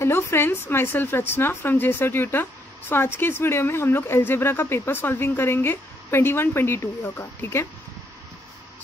Hello friends, my self Rachna from जेसर tutor. So आज के इस वीडियो में हम लोग एल्जेब्रा का पेपर सॉल्विंग करेंगे 21-22 ईयर का। ठीक है,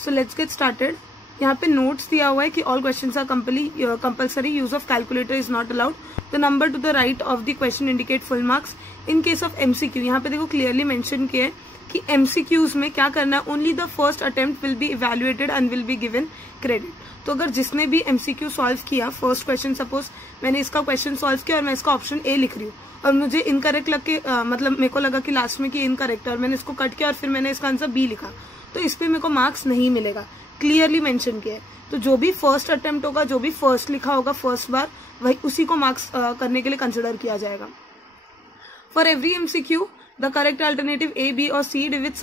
सो लेट्स गेट स्टार्टेड। यहाँ पे नोट्स दिया हुआ है कि all questions are compulsory, use of calculator is not allowed, the number to the right of the question indicate full marks in case of MCQ. यहाँ पे देखो क्लियरली मेंशन किया है कि एमसीक्यूज में क्या करना है, only the first attempt will be evaluated and will be given credit. तो अगर जिसने भी एमसीक्यू सॉल्व किया, फर्स्ट क्वेश्चन सपोज मैंने इसका क्वेश्चन सॉल्व किया और मैं इसका ऑप्शन ए लिख रही हूँ और मुझे इनकरेक्ट लग के मतलब मेरे को लगा कि लास्ट में कि इनकरेक्ट है और मैंने इसको कट किया और फिर मैंने इसका आंसर बी लिखा, तो इस पे मेरे को मार्क्स नहीं मिलेगा। क्लियरली मेंशन किया है। तो जो भी फर्स्ट अटेम्प्ट होगा, जो भी फर्स्ट लिखा होगा फर्स्ट बार, वही उसी को मार्क्स करने के लिए कंसिडर किया जाएगा। For every MCQ the correct alternative A, B or C with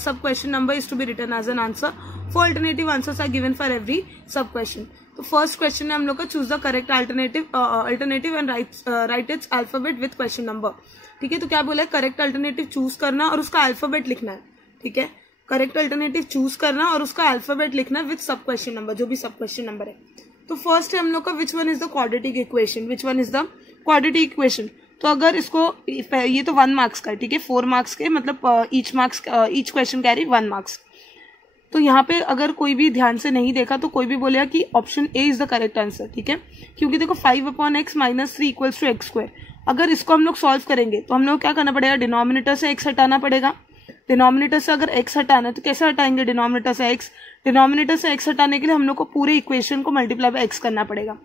sub question number is to be written as an answer. 4 alternative answers are given for every sub question. तो first question है हम लोग का choose the correct alternative and right it's alphabet with question number. ठीक है, तो क्या बोला है, करेक्ट अल्टरनेटिव चूज करना और उसका अल्फाबेट लिखना है। ठीक है, करेक्ट अल्टरनेटिव चूज करना और उसका अल्फाबेट लिखना विद सब क्वेश्चन नंबर, जो भी सब क्वेश्चन नंबर है। तो फर्स्ट है हम लोग का which one is the quadratic equation, which one is the quadratic equation. तो अगर इसको, ये तो 1 मार्क्स का है, ठीक है, 4 मार्क्स के मतलब ईच क्वेश्चन कैरी 1 मार्क्स। तो यहाँ पे अगर कोई भी ध्यान से नहीं देखा तो कोई भी बोलेगा कि option A is the correct answer. ठीक है, क्योंकि देखो 5/x - 3 = x²। अगर इसको हम लोग सॉल्व करेंगे तो हम लोग क्या करना पड़ेगा, डिनोमिनेटर से x हटाना पड़ेगा। डिनोमिनेटर से अगर x हटाना है तो कैसे हटाएंगे, डिनोमिनेटर से x। डिनोमिनेटर से x हटाने के लिए हम लोग को पूरे इक्वेशन को मल्टीप्लाई बाय x करना पड़ेगा।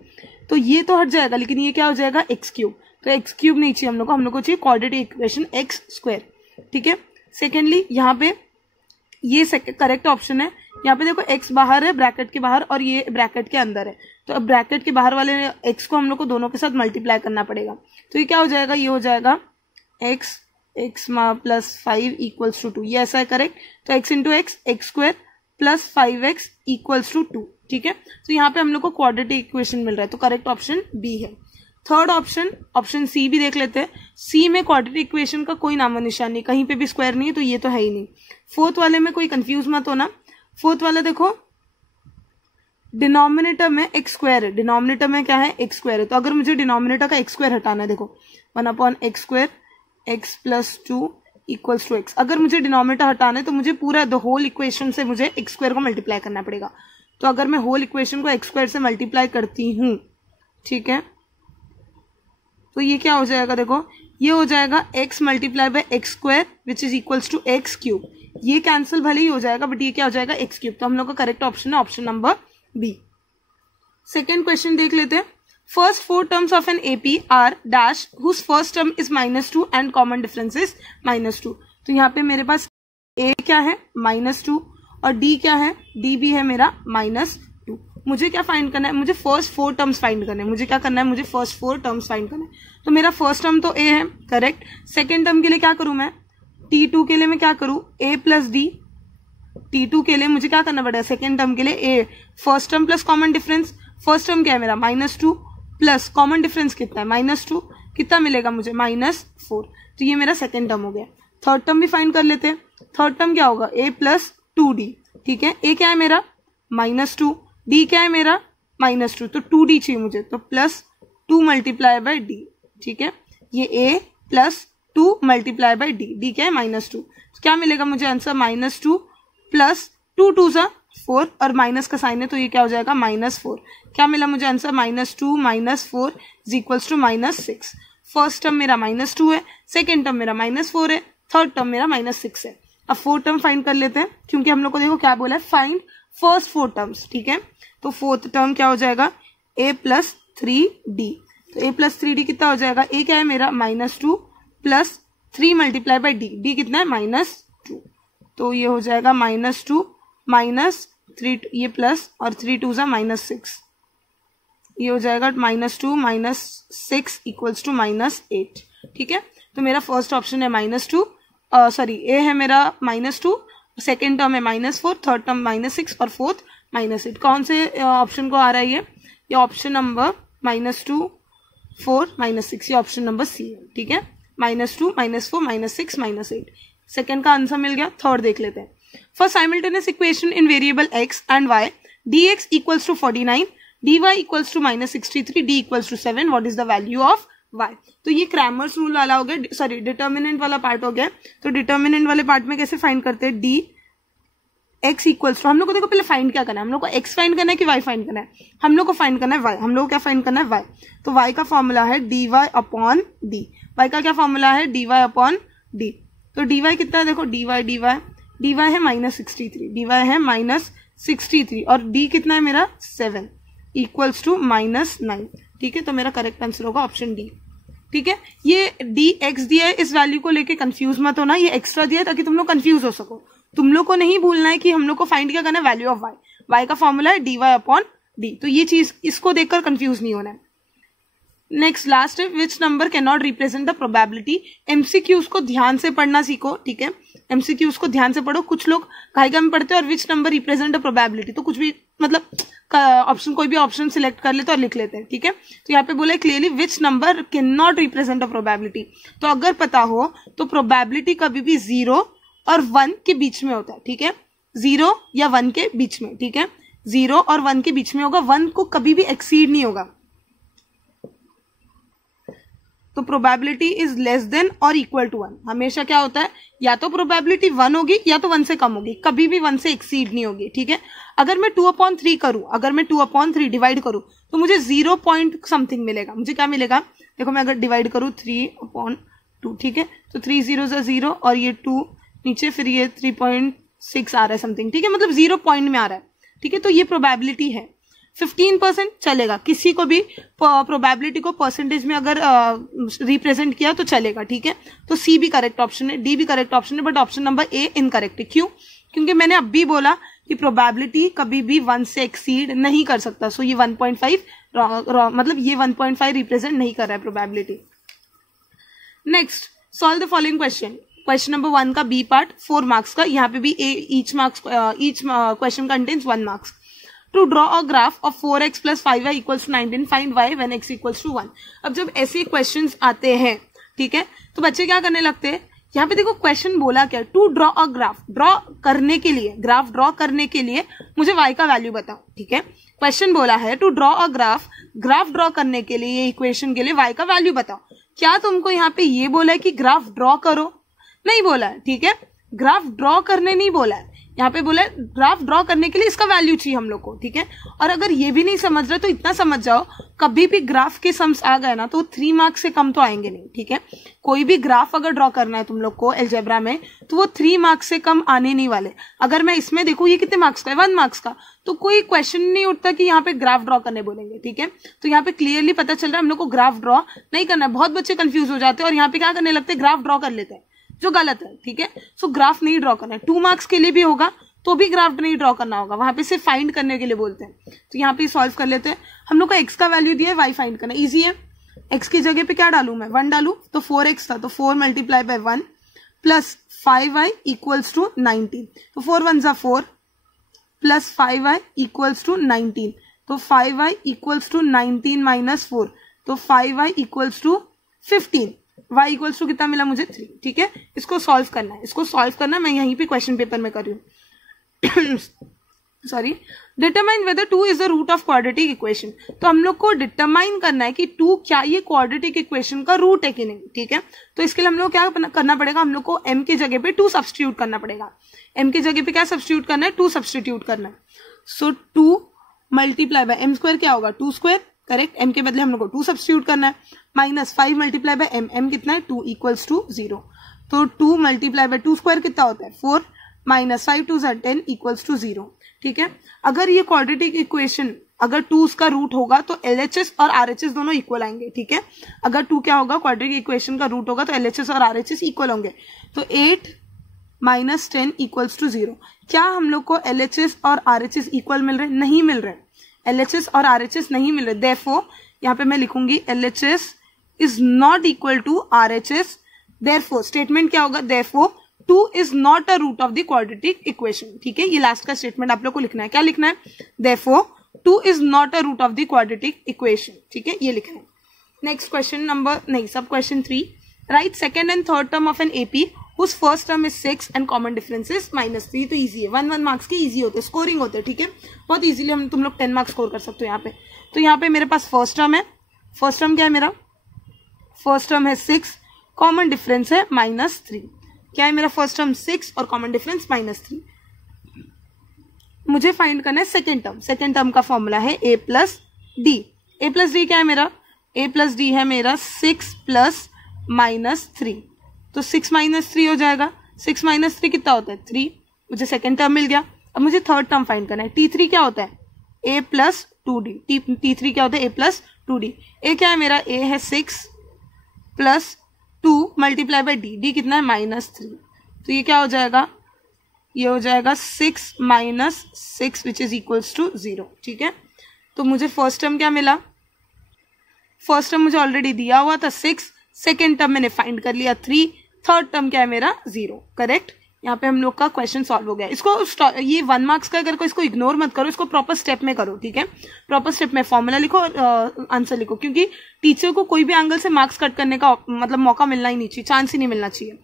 तो ये तो हट जाएगा, लेकिन ये क्या हो जाएगा, x³। तो x³ नहीं चाहिए हम लोग को चाहिए क्वाड्रेटिक इक्वेशन x²। ठीक है, सेकेंडली यहाँ पे ये करेक्ट ऑप्शन है। यहाँ पे देखो x बाहर है ब्रैकेट के बाहर और ये ब्रैकेट के अंदर है, तो अब ब्रैकेट के बाहर वाले x को हम लोग को दोनों के साथ मल्टीप्लाई करना पड़ेगा। तो ये क्या हो जाएगा, ये हो जाएगा x + 5 = 2। ये ऐसा है करेक्ट। तो x × x x² + 5x = 2। ठीक है, तो यहाँ पे हम लोग को क्वाड्रेटिक इक्वेशन मिल रहा है, तो करेक्ट ऑप्शन बी है। थर्ड ऑप्शन सी भी देख लेते हैं। सी में क्वाड्रेटिक इक्वेशन का कोई नामो निशान नहीं, कहीं पे भी स्क्वायर नहीं है, तो ये तो है ही नहीं। फोर्थ वाले में कोई कंफ्यूज मत होना। फोर्थ वाला देखो, डिनोमिनेटर में x² है, डिनोमिनेटर में क्या है, x² है। तो अगर मुझे डिनोमिनेटर का x² हटाना है, देखो 1/x² x + 2 = x। अगर मुझे डिनोमिनेटर हटाना है तो मुझे पूरा द होल इक्वेशन से मुझे x² को मल्टीप्लाई करना पड़ेगा। तो अगर मैं होल इक्वेशन को x² से मल्टीप्लाई करती हूं, ठीक है, तो ये क्या हो जाएगा, देखो ये हो जाएगा x × x² which is equals to x³। ये कैंसिल भले ही हो जाएगा, बट ये क्या हो जाएगा, x³। तो हम लोग का करेक्ट ऑप्शन है option number B. Second question देख लेते हैं। First 4 terms of an AP are dash whose first term is -2 and common difference is -2। तो यहाँ पे मेरे पास a क्या है, -2, और d क्या है, d भी है मेरा -2। मुझे क्या फाइंड करना है, मुझे फर्स्ट 4 टर्म्स फाइंड करने हैं। मुझे क्या करना है, मुझे फर्स्ट 4 टर्म्स फाइंड करना है। तो मेरा फर्स्ट टर्म तो a है, करेक्ट। सेकेंड टर्म के लिए क्या करूं मैं, t2 के लिए मैं क्या करूं, a + d। t2 के लिए मुझे क्या करना पड़ेगा, सेकेंड टर्म के लिए a, first term plus common difference. First term क्या है मेरा, -2 प्लस कॉमन डिफरेंस कितना है, -2, कितना मिलेगा मुझे, -4। तो ये मेरा सेकेंड टर्म हो गया। थर्ड टर्म भी फाइंड कर लेते हैं। थर्ड टर्म क्या होगा, a + 2d। ठीक है, a क्या है मेरा, -2, d क्या है मेरा, -2, तो 2d चाहिए मुझे, तो +2 × d। ठीक है, ये a + 2 × d क्या है, -2। तो क्या मिलेगा मुझे आंसर, -2 + 2 2 = 4, और माइनस का साइन है तो ये क्या हो जाएगा, -4। क्या मिला मुझे आंसर, -2 - 4 = -6। फर्स्ट टर्म मेरा -2 है, सेकेंड टर्म मेरा -4 है, थर्ड टर्म मेरा -6 है। अब 4 टर्म फाइंड कर लेते हैं, क्योंकि हम लोग को देखो क्या बोला है, फाइंड फर्स्ट 4 टर्म्स। ठीक है, तो फोर्थ टर्म क्या हो जाएगा, a + 3d। तो a + 3d कितना हो जाएगा, a क्या है मेरा, -2 + 3 × d। d कितना है, -2। तो ये हो जाएगा -2 - 3, ये प्लस और 3 2 = -6। ये हो जाएगा -2 - 6 = -8। ठीक है, तो मेरा फर्स्ट ऑप्शन है -2, सॉरी a है मेरा -2, सेकेंड टर्म है -4, थर्ड टर्म -6 और फोर्थ -8। कौन से ऑप्शन को आ रहा है ये ऑप्शन नंबर -2 4 -6, ये ऑप्शन नंबर सी है। ठीक है, -2 -4 -6 -8। सेकेंड का आंसर मिल गया। थर्ड देख लेते हैं। For simultaneous equation in variable x and y dx = 49, dy equals to -63, d equals to 7, what is the value of y। तो ये क्रैमर्स रूल वाला हो गया, सॉरी डिटर्मिनेंट वाला पार्ट हो गया। तो डिटर्मिनेंट वाले पार्ट में कैसे फाइंड करते हैं, डी एक्स इक्वल्स टू, हम लोग को देखो पहले फाइंड क्या करना है, हम लोग को एक्स फाइंड करना है कि वाई फाइंड करना है, हम लोग को फाइंड करना है वाई। हम लोग को क्या फाइंड करना है, वाई। तो वाई का फॉर्मूला है dy अपॉन डी। वाई का क्या फॉर्मूला है, dy अपॉन डी। तो dy कितना है, देखो dy है -63, dy है -63 और d कितना है मेरा 7 इक्वल्स टू -9। ठीक है, तो मेरा करेक्ट आंसर होगा ऑप्शन डी। ठीक है, ये डी एक्स दिया है, इस वैल्यू को लेके कंफ्यूज मत होना, ये एक्स्ट्रा दिया है ताकि तुम लोग कंफ्यूज हो सको। तुम लोग को नहीं भूलना है कि हम लोग को फाइंड क्या करना है, वैल्यू ऑफ वाई। वाई का फॉर्मूला है dy अपॉन डी। तो ये चीज, इसको देखकर कंफ्यूज नहीं होना है। नेक्स्ट लास्ट है, which number can not represent the probability. MCQs को ध्यान से पढ़ना सीखो। ठीक है, एमसीक्यूज को ध्यान से पढ़ो। कुछ लोग घाई में पढ़ते हैं और which number represent the probability, तो कुछ भी मतलब ऑप्शन, कोई भी ऑप्शन सिलेक्ट कर लेते और लिख लेते हैं। ठीक है, तो यहाँ पे बोला है clearly which number can not represent the probability. तो अगर पता हो तो प्रोबेबिलिटी कभी भी 0 और 1 के बीच में होता है। ठीक है, 0 या 1 के बीच में। ठीक है, 0 और 1 के बीच में होगा, 1 को कभी भी एक्सीड नहीं होगा। तो प्रोबेबिलिटी इज लेस देन और इक्वल टू 1। हमेशा क्या होता है, या तो प्रोबेबिलिटी 1 होगी या तो 1 से कम होगी, कभी भी 1 से एक्सीड नहीं होगी। ठीक है, अगर मैं 2/3 करूं, अगर मैं 2/3 डिवाइड करूं तो मुझे 0 पॉइंट समथिंग मिलेगा। मुझे क्या मिलेगा, देखो मैं अगर डिवाइड करूं 3/2, ठीक है, तो 3 0 0 और ये 2 नीचे, फिर ये 3.6 आ रहा है समथिंग। ठीक है, मतलब 0 पॉइंट में आ रहा है। ठीक है, तो ये प्रोबेबिलिटी है। 15% चलेगा, किसी को भी प्रोबेबिलिटी को परसेंटेज में अगर रिप्रेजेंट किया तो चलेगा। ठीक है, तो सी भी करेक्ट ऑप्शन है, डी भी करेक्ट ऑप्शन है, but option number A incorrect है। क्यों, क्योंकि मैंने अभी बोला कि प्रोबेबिलिटी कभी भी 1 से एक्सीड नहीं कर सकता। सो ये 1.5 मतलब ये 1.5 रिप्रेजेंट नहीं कर रहा है probability. Next, solve the following question. Question number 1 का बी पार्ट 4 मार्क्स का, यहाँ पे भी each question contains 1 marks. To draw a graph of 4x + 5y equals to 19, find y when x equals to 1। अब जब ऐसे क्वेश्चंस आते हैं, ठीक है, तो बच्चे क्या करने लगते हैं, यहाँ पे देखो क्वेश्चन बोला क्या, to draw a graph, draw करने के लिए, ग्राफ ड्रॉ करने के लिए मुझे y का वैल्यू बताओ। ठीक है, क्वेश्चन बोला है to draw a graph, graph draw करने के लिए, इक्वेशन के लिए y का वैल्यू बताओ। क्या तुमको यहाँ पे ये बोला है कि ग्राफ ड्रॉ करो, नहीं बोला है। ठीक है, ग्राफ ड्रॉ करने नहीं बोला है, यहाँ पे बोला है ग्राफ ड्रॉ करने के लिए इसका वैल्यू चाहिए हम लोग को। ठीक है, और अगर ये भी नहीं समझ रहे तो इतना समझ जाओ, कभी भी ग्राफ के सम्स आ गए ना तो 3 मार्क्स से कम तो आएंगे नहीं। ठीक है, कोई भी ग्राफ अगर ड्रॉ करना है तुम लोग को अलजेब्रा में तो वो 3 मार्क्स से कम आने नहीं वाले। अगर मैं इसमें देखूं ये कितने मार्क्स का है, 1 मार्क्स का, तो कोई क्वेश्चन नहीं उठता कि यहाँ पे ग्राफ ड्रॉ करने बोलेंगे। ठीक है, तो यहाँ पे क्लियरली पता चल रहा है हम लोग को ग्राफ ड्रॉ नहीं करना है। बहुत बच्चे कंफ्यूज हो जाते हैं और यहाँ पे क्या करने लगते हैं, ग्राफ ड्रॉ कर लेते हैं, जो गलत है। ठीक है, सो ग्राफ नहीं ड्रॉ करना है। 2 मार्क्स के लिए भी होगा तो भी ग्राफ नहीं ड्रॉ करना होगा, वहां पे सिर्फ फाइंड करने के लिए बोलते हैं। तो यहाँ पे सॉल्व कर लेते हैं। हम लोग को x का वैल्यू दिया है, y फाइंड करना इजी है। x की जगह पे क्या डालू मैं, 1 डालू, तो 4x था तो 4 × 1 प्लस 5y इक्वल्स टू 19, तो 4 1 = 4 प्लस 5y इक्वल्स टू 19, तो 5y इक्वल्स टू 19 - 4, तो 5y equals to 15, y equals to कितना मिला मुझे 3। ठीक है, इसको सॉल्व करना है, इसको सॉल्व करना मैं यहीं पे क्वेश्चन पेपर में कर रही हूँ। Sorry, determine whether 2 is the root of quadratic equation. तो हम लोग को डिटरमाइन करना है कि 2 क्या ये क्वाड्रेटिक इक्वेशन का रूट है कि नहीं। ठीक है, तो इसके लिए हम लोग क्या करना पड़ेगा, हम लोग को m की जगह पे 2 सब्स्टिट्यूट करना पड़ेगा। m की जगह पे क्या सब्स्टिट्यूट करना है, 2 सब्स्टिट्यूट करना है। सो 2 × m² क्या होगा, 2², करेक्ट। m के बदले हम लोग को 2 सब्स्टिट्यूट करना है, माइनस 5 × m, m कितना है 2 इक्वल्स टू 0, तो 2 × 2² कितना होता है 4, माइनस 5 2 = 10 इक्वल्स टू 0। ठीक है, अगर ये क्वाड्रेटिक इक्वेशन अगर 2 उसका रूट होगा तो LHS और RHS दोनों इक्वल आएंगे। ठीक है, अगर 2 क्या होगा, क्वाड्रेटिक इक्वेशन का रूट होगा तो LHS और RHS इक्वल होंगे। तो 8 - 10 इक्वल्स टू 0। क्या हम लोग को LHS और RHS इक्वल मिल रहे, नहीं मिल रहे, LHS और RHS नहीं मिल रहे। देयरफॉर यहाँ पे मैं लिखूंगी LHS is not equal to RHS। Therefore statement क्या होगा, therefore 2 is not a root of the quadratic equation। ठीक है, ये लास्ट का स्टेटमेंट आप लोग को लिखना है। क्या लिखना है, therefore 2 is not a root of the quadratic equation। ठीक है, ये लिखना है। नेक्स्ट क्वेश्चन नंबर, नहीं, सब question 3, right second and third term of an AP whose first term is 6 and common difference is -3। तो इजी है, 1 मार्क्स के इजी होते हैं, स्कोरिंग होते हैं, ठीक है, बहुत इजीली हम तुम लोग 10 मार्क्स स्कोर कर सकते हो यहाँ पे। तो यहाँ पे मेरे पास फर्स्ट टर्म है, फर्स्ट टर्म क्या है मेरा, फर्स्ट टर्म है 6, कॉमन डिफरेंस है -3। क्या है मेरा फर्स्ट टर्म 6 और कॉमन डिफरेंस -3। मुझे फाइंड करना है सेकेंड टर्म। सेकेंड टर्म का फॉर्मूला है a plus D. a plus D क्या है मेरा, a प्लस डी है मेरा 6 प्लस -3। तो 6 - 3 हो जाएगा, 6 - 3 कितना होता है 3। मुझे सेकेंड टर्म मिल गया। अब मुझे थर्ड टर्म फाइंड करना है। t3 क्या होता है a प्लस 2d। t3 क्या होता है a प्लस 2d। a क्या है मेरा, a है 6 plus 2 multiply by D, D कितना है -3। तो ये क्या हो जाएगा, ये हो जाएगा 6 - 6 विच इज इक्वल्स टू 0, ठीक है। तो मुझे फर्स्ट टर्म क्या मिला, फर्स्ट टर्म मुझे ऑलरेडी दिया हुआ था 6, सेकेंड टर्म मैंने फाइंड कर लिया 3, थर्ड टर्म क्या है मेरा 0, करेक्ट। यहाँ पे हम लोग का क्वेश्चन सॉल्व हो गया। इसको ये 1 मार्क्स का करके इसको इग्नोर मत करो, इसको प्रॉपर स्टेप में करो, ठीक है। प्रॉपर स्टेप में फॉर्मूला लिखो और आंसर लिखो, क्योंकि टीचर को कोई भी एंगल से मार्क्स कट करने का मतलब मौका मिलना ही नहीं चाहिए, चांस ही नहीं मिलना चाहिए।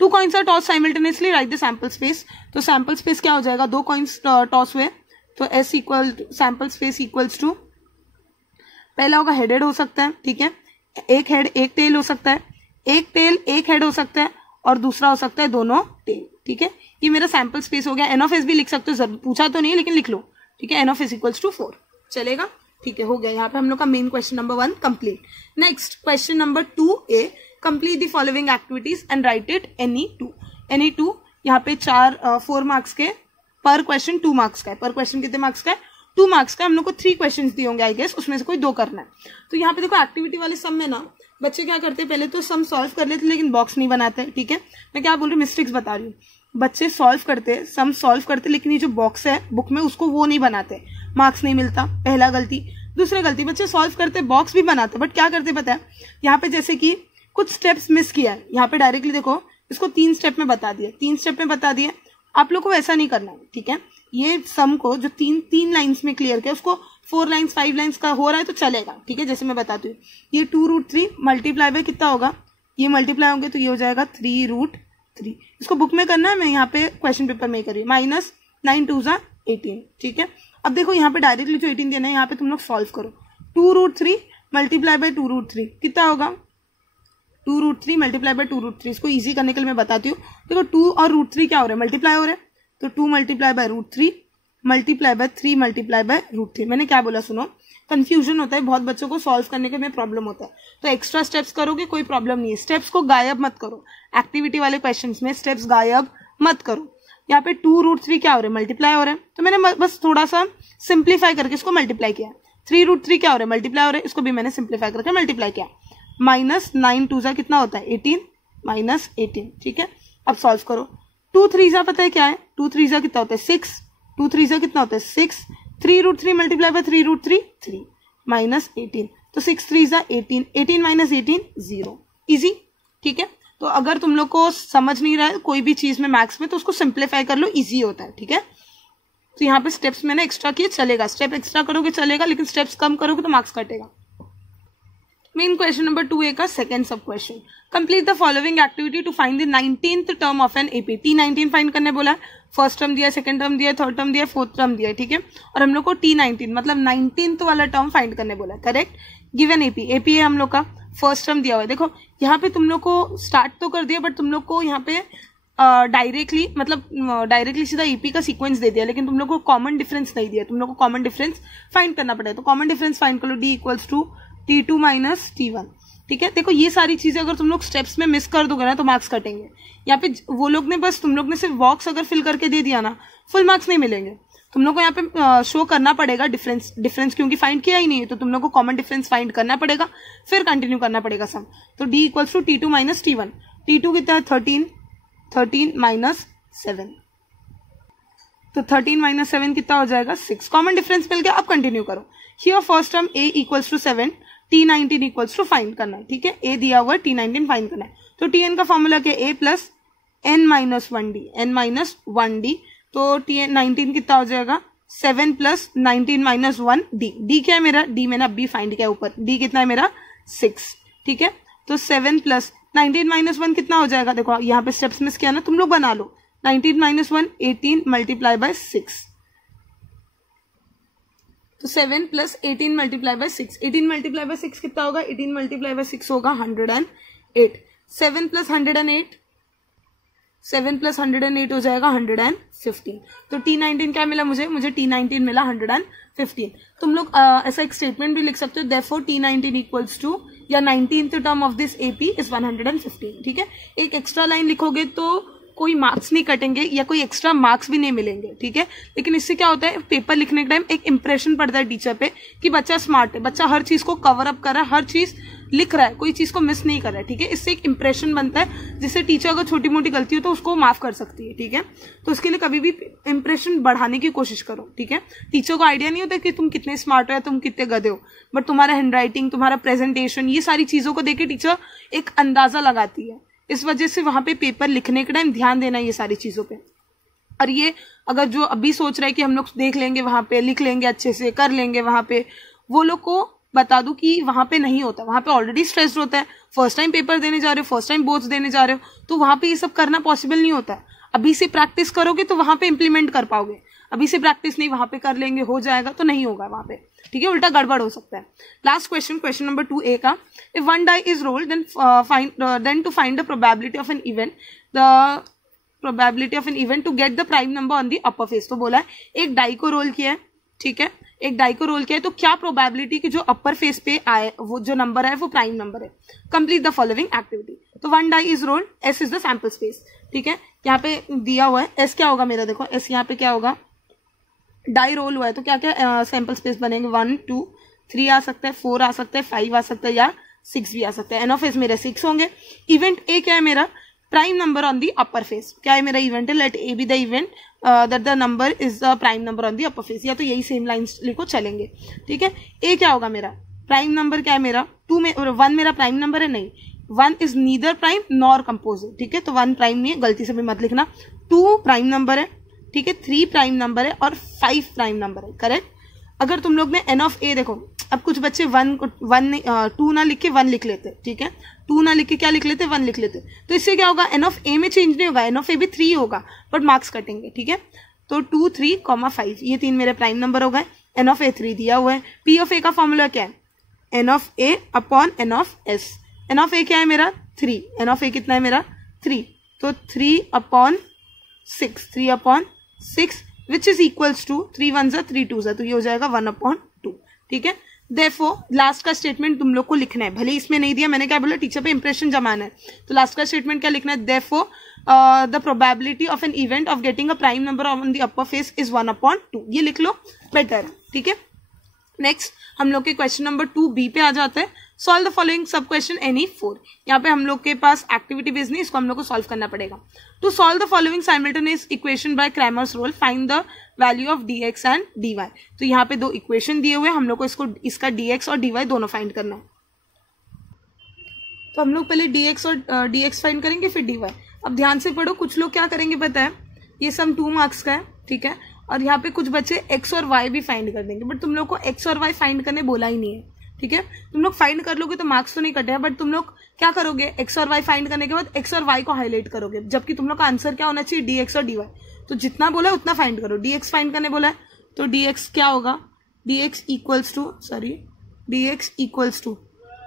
2 coins are toss simultaneously, write the sample space. तो सैंपल स्पेस क्या हो जाएगा, 2 कॉइन्स टॉस हुए, तो S equal sample space equals to, पहला होगा हेडेड हो सकता है, ठीक है, एक हेड एक टेल हो सकता है, एक टेल एक हेड हो सकता है, और दूसरा हो सकता है दोनों टेल, ठीक है। ये मेरा सैंपल स्पेस हो गया। एन ऑफ एस भी लिख सकते हो, जरूर पूछा तो नहीं है लेकिन लिख लो, ठीक है। N of S equals to 4 चलेगा, ठीक है, हो गया। यहाँ पे हम लोग का main question number 1 complete. Next question number 2a, complete the following activities and right it any two. यहाँ पे 4 मार्क्स के पर क्वेश्चन 2 मार्क्स का है। पर क्वेश्चन कितने मार्क्स का है, 2 मार्क्स का। हम लोग को 3 क्वेश्चन दिए होंगे आई गेस, उसमें से कोई 2 करना है। तो यहाँ पे देखो एक्टिविटी वाले सम में ना बच्चे क्या करते हैं, पहले तो सम सॉल्व कर लेते लेकिन बॉक्स नहीं बनाते, ठीक है। मैं क्या बोल रही हूँ, मिस्टेक्स बता रही हूँ। बच्चे सॉल्व करते, सम सॉल्व करते, लेकिन ये जो बॉक्स है बुक में उसको वो नहीं बनाते, मार्क्स नहीं मिलता, पहला गलती। दूसरा गलती, बच्चे सॉल्व करते बॉक्स भी बनाते, बट क्या करते पता है, यहाँ पे जैसे कि कुछ स्टेप्स मिस किया है, यहाँ पे डायरेक्टली देखो इसको 3 स्टेप में बता दिए, 3 स्टेप में बता दिए। आप लोग को वैसा नहीं करना है, ठीक है। ये सम को जो 3 लाइन्स में क्लियर किया उसको 4 लाइन्स 5 लाइन्स का हो रहा है तो चलेगा, ठीक है। जैसे मैं बताती हूँ, ये 2√3 मल्टीप्लाई बाय कितना होगा, ये मल्टीप्लाई होंगे तो ये हो जाएगा 3√3। इसको बुक में करना है, मैं यहाँ पे क्वेश्चन पेपर में ही कर रही हूँ। -9 2 = 18, ठीक है। अब देखो यहाँ पे डायरेक्टली जो 18 देना है, यहाँ पे तुम लोग सॉल्व करो। 2√3 मल्टीप्लाई बाय 2√3 कितना होगा, 2√3 मल्टीप्लाई बाय 2√3। इसको इजी करने के लिए मैं बताती हूँ। देखो 2 और √3 क्या हो रहा है, मल्टीप्लाई हो रहा है, तो 2 multiply by √3 multiply by 3 multiply by √3। मैंने क्या बोला सुनो, कंफ्यूजन होता है बहुत बच्चों को, सॉल्व करने के में प्रॉब्लम होता है। तो एक्स्ट्रा स्टेप्स करोगे कोई प्रॉब्लम नहीं है, स्टेप्स को गायब मत करो। एक्टिविटी वाले क्वेश्चंस में स्टेप्स गायब मत करो। यहाँ पे 2√3 क्या हो रहा है, मल्टीप्लाई हो रहा है, तो मैंने बस थोड़ा सा सिंप्लीफाई करके इसको मल्टीप्लाई किया। 3√3 क्या हो रहा है, मल्टीप्लाई हो रहा है, इसको भी मैंने सिंप्लीफाई करके मल्टीप्लाई किया। -9 2 कितना होता है 18 -18, ठीक है। अब सॉल्व करो। 2 3 पता है क्या है, 2 3 कितना होता है 6, 2 3 कितना होता है 6, 3√3 मल्टीप्लाई बाय 3√3 3 -18, तो 6 3 18, 18 - 18 0, इजी, ठीक है। तो अगर तुम लोग को समझ नहीं रहा है कोई भी चीज में मैथ्स में, तो उसको सिंप्लीफाई कर लो, इजी होता है, ठीक है। तो यहाँ पे स्टेप्स मैंने एक्स्ट्रा किए, चलेगा, स्टेप एक्स्ट्रा करोगे चलेगा, लेकिन स्टेप्स कम करोगे तो मार्क्स कटेगा। मेन क्वेश्चन नंबर 2a का second sub question, complete the following activity to find the 19th term of an AP. T19 find करने बोला है, फर्स्ट टर्म दिया, सेकंड टर्म दिया, थर्ड टर्म दिया, फोर्थ टर्म दिया, ठीक है। और हम लोग को T19 मतलब 19th वाला टर्म फाइंड करने बोला है, करेक्ट। गिवन एपी, एपी है हम लोग का, फर्स्ट टर्म दिया हुआ है। देखो यहाँ पे तुम लोग को स्टार्ट तो कर दिया, बट तुम लोग को यहाँ पे डायरेक्टली मतलब डायरेक्टली सीधा ईपी का सीक्वेंस दे दिया, लेकिन तुम लोग को कॉमन डिफरेंस नहीं दिया। तुम लोग को कॉमन डिफरेंस फाइंड करना पड़ेगा, तो कॉमन डिफरेंस फाइंड कर लो, D = T2 - T1, ठीक है। देखो ये सारी चीजें अगर तुम लोग स्टेप्स में मिस कर दोगे ना तो मार्क्स कटेंगे। यहाँ पे वो लोग ने बस तुम लोग ने सिर्फ बॉक्स अगर फिल करके दे दिया ना, फुल मार्क्स नहीं मिलेंगे। तुम लोग को यहाँ पे शो करना पड़ेगा डिफरेंस क्योंकि फाइंड किया ही नहीं है, तो तुम लोग को कॉमन डिफरेंस फाइंड करना पड़ेगा, फिर कंटिन्यू करना पड़ेगा सम। तो D = T2 - T1, T2 कितना है 13 - 7, तो 13 - 7 कितना हो जाएगा 6। कॉमन डिफरेंस मिल गया, अब कंटिन्यू करो। Here first term A = 7, T19 = find करना है, ठीक है। A दिया हुआ है, T19 फाइंड करना है। तो Tn का फॉर्मूला क्या है, A + n - 1d, n - 1d, तो T19 कितना हो जाएगा 7 + 19 - 1d। D क्या है मेरा, D मैंने अभी फाइंड किया ऊपर, D कितना है मेरा 6, ठीक है। तो 7 + 19 माइनस 1 कितना हो जाएगा, देखो यहाँ पे स्टेप्स मिस किया ना, तुम लोग बना लो। 19 माइनस 1 18 मल्टीप्लाई बाय 6, तो 7 plus 18 multiply by 6, 18 multiply by 6 कितना होगा, 18 मल्टीप्लाई बाय 6 होगा 108, 7 प्लस 108, 7 प्लस 108 हो जाएगा 115। तो T19 क्या मिला मुझे T19 मिला 115। तुम लोग ऐसा एक स्टेटमेंट भी लिख सकते हो, therefore T19 इक्वल्स टू, या 19th term of this AP is 115। ठीक है, एक एक्स्ट्रा लाइन लिखोगे तो कोई मार्क्स नहीं कटेंगे या कोई एक्स्ट्रा मार्क्स भी नहीं मिलेंगे। ठीक है, लेकिन इससे क्या होता है, पेपर लिखने के टाइम एक इंप्रेशन पड़ता है टीचर पे कि बच्चा स्मार्ट है, बच्चा हर चीज को कवर अप कर रहा है, हर चीज लिख रहा है, कोई चीज को मिस नहीं कर रहा है। ठीक है, इससे एक इंप्रेशन बनता है जिससे टीचर अगर छोटी मोटी गलती हो तो उसको माफ कर सकती है। ठीक है, तो उसके लिए कभी भी इंप्रेशन बढ़ाने की कोशिश करो। ठीक है, टीचर को आइडिया नहीं होता कि तुम कितने स्मार्ट हो या तुम कितने गधे हो, बट तुम्हारा हैंडराइटिंग, तुम्हारा प्रेजेंटेशन, ये सारी चीजों को देख के टीचर एक अंदाजा लगाती है। इस वजह से वहां पे पेपर लिखने के टाइम ध्यान देना ये सारी चीजों पे। और ये अगर जो अभी सोच रहा है कि हम लोग देख लेंगे वहां पे, लिख लेंगे अच्छे से, कर लेंगे वहां पे, वो लोग को बता दूं कि वहां पे नहीं होता, वहां पे ऑलरेडी स्ट्रेस्ड होता है, फर्स्ट टाइम पेपर देने जा रहे हो, फर्स्ट टाइम बोर्ड्स देने जा रहे हो, तो वहां पे ये सब करना पॉसिबल नहीं होता। अभी से प्रैक्टिस करोगे तो वहां पे इंप्लीमेंट कर पाओगे, अभी से प्रैक्टिस नहीं, वहां पे कर लेंगे हो जाएगा तो नहीं होगा वहां पे। ठीक है, उल्टा गड़बड़ हो सकता है। Last question, question number 2A का, if one die is rolled then to find the probability of an event, the probability of an event to get the prime number on the upper face. तो बोला है एक die को role किया है, ठीक है, एक डाई को रोल किया है, तो क्या प्रोबेबिलिटी की जो अपर फेस पे आए वो जो नंबर है वो प्राइम नंबर है। Complete the following activity. तो one die is rolled, S is the sample space. ठीक है, यहाँ पे दिया हुआ है एस क्या होगा मेरा, देखो एस यहाँ पे क्या होगा, डाई रोल हुआ है तो क्या क्या सैंपल स्पेस बनेंगे, 1 2 3 आ सकता है, 4 आ सकता है, 5 आ सकता है, या 6 भी आ सकता है। एन ऑफ एस मेरे 6 होंगे। इवेंट ए क्या है मेरा, prime number on the upper face. क्या है मेरा इवेंट है, let A be the event that the number is the prime number on the upper face, या तो यही सेम लाइन्स लिखो चलेंगे। ठीक है, ए क्या होगा मेरा प्राइम नंबर, क्या है मेरा 2 में 1 मेरा प्राइम नंबर है, नहीं 1 is neither prime nor composite. ठीक है, तो 1 प्राइम नहीं है, गलती से भी मत लिखना। 2 प्राइम नंबर है, ठीक है, 3 प्राइम नंबर है और 5 प्राइम नंबर है। करेक्ट। अगर तुम लोग ने एन ऑफ ए, देखो अब कुछ बच्चे 2 ना लिख के 1 लिख लेते, ठीक है, 2 ना लिख के क्या लिख लेते, 1 लिख लेते, तो इससे क्या होगा, एन ऑफ ए में चेंज नहीं होगा, एन ऑफ ए भी 3 होगा बट मार्क्स कटेंगे। ठीक है, तो 2 3 5 ये 3 मेरे प्राइम नंबर हो गए। एन ऑफ ए 3 दिया हुआ है। पी ऑफ ए का फॉर्मूला क्या है, N of A upon N of S. N of A क्या है मेरा 3, एन ऑफ ए कितना है मेरा 3, तो 3 upon 6, 3 upon 6 which is equals to 3 1 3 2, तो ये हो जाएगा 1/2। ठीक है, देयरफॉर लास्ट का स्टेटमेंट तुम लोग को लिखना है, भले इसमें नहीं दिया, मैंने क्या बोला टीचर पे इंप्रेशन जमाना है, तो लास्ट का स्टेटमेंट क्या लिखना है, therefore the probability of an event of getting a prime number on the upper face is 1/2। ये लिख लो, बेटर है। ठीक है, नेक्स्ट हम लोग के क्वेश्चन नंबर 2B पे आ जाते हैं। सॉल्व द फॉलोइंग सब क्वेश्चन एनी 4। यहाँ पे हम लोग के पास एक्टिविटी बेस्ड नहीं, इसको हम लोग को सॉल्व करना पड़ेगा। To solve the following simultaneous equation by Cramer's rule, find the value of dx and dy। तो यहाँ पे 2 इक्वेशन दिए हुए हैं, हम लोग को इसका dx और dy दोनों फाइंड करना है। तो हम लोग पहले dx और dx फाइंड करेंगे, फिर dy। अब ध्यान से पढ़ो, कुछ लोग क्या करेंगे पता है, ये सम 2 मार्क्स का है, ठीक है, और यहाँ पे कुछ बच्चे x और y भी फाइंड कर देंगे, बट तुम लोग को x और y फाइंड करने बोला ही नहीं है। ठीक है, तुम लोग फाइंड कर लोगे तो मार्क्स तो नहीं कटे हैं, बट तुम लोग क्या करोगे, x और y फाइंड करने के बाद x और y को हाईलाइट करोगे, जबकि तुम लोग का आंसर क्या होना चाहिए, dx और dy। तो जितना बोला है उतना फाइंड करो। dx फाइंड करने बोला है, तो dx क्या होगा, dx इक्वल्स टू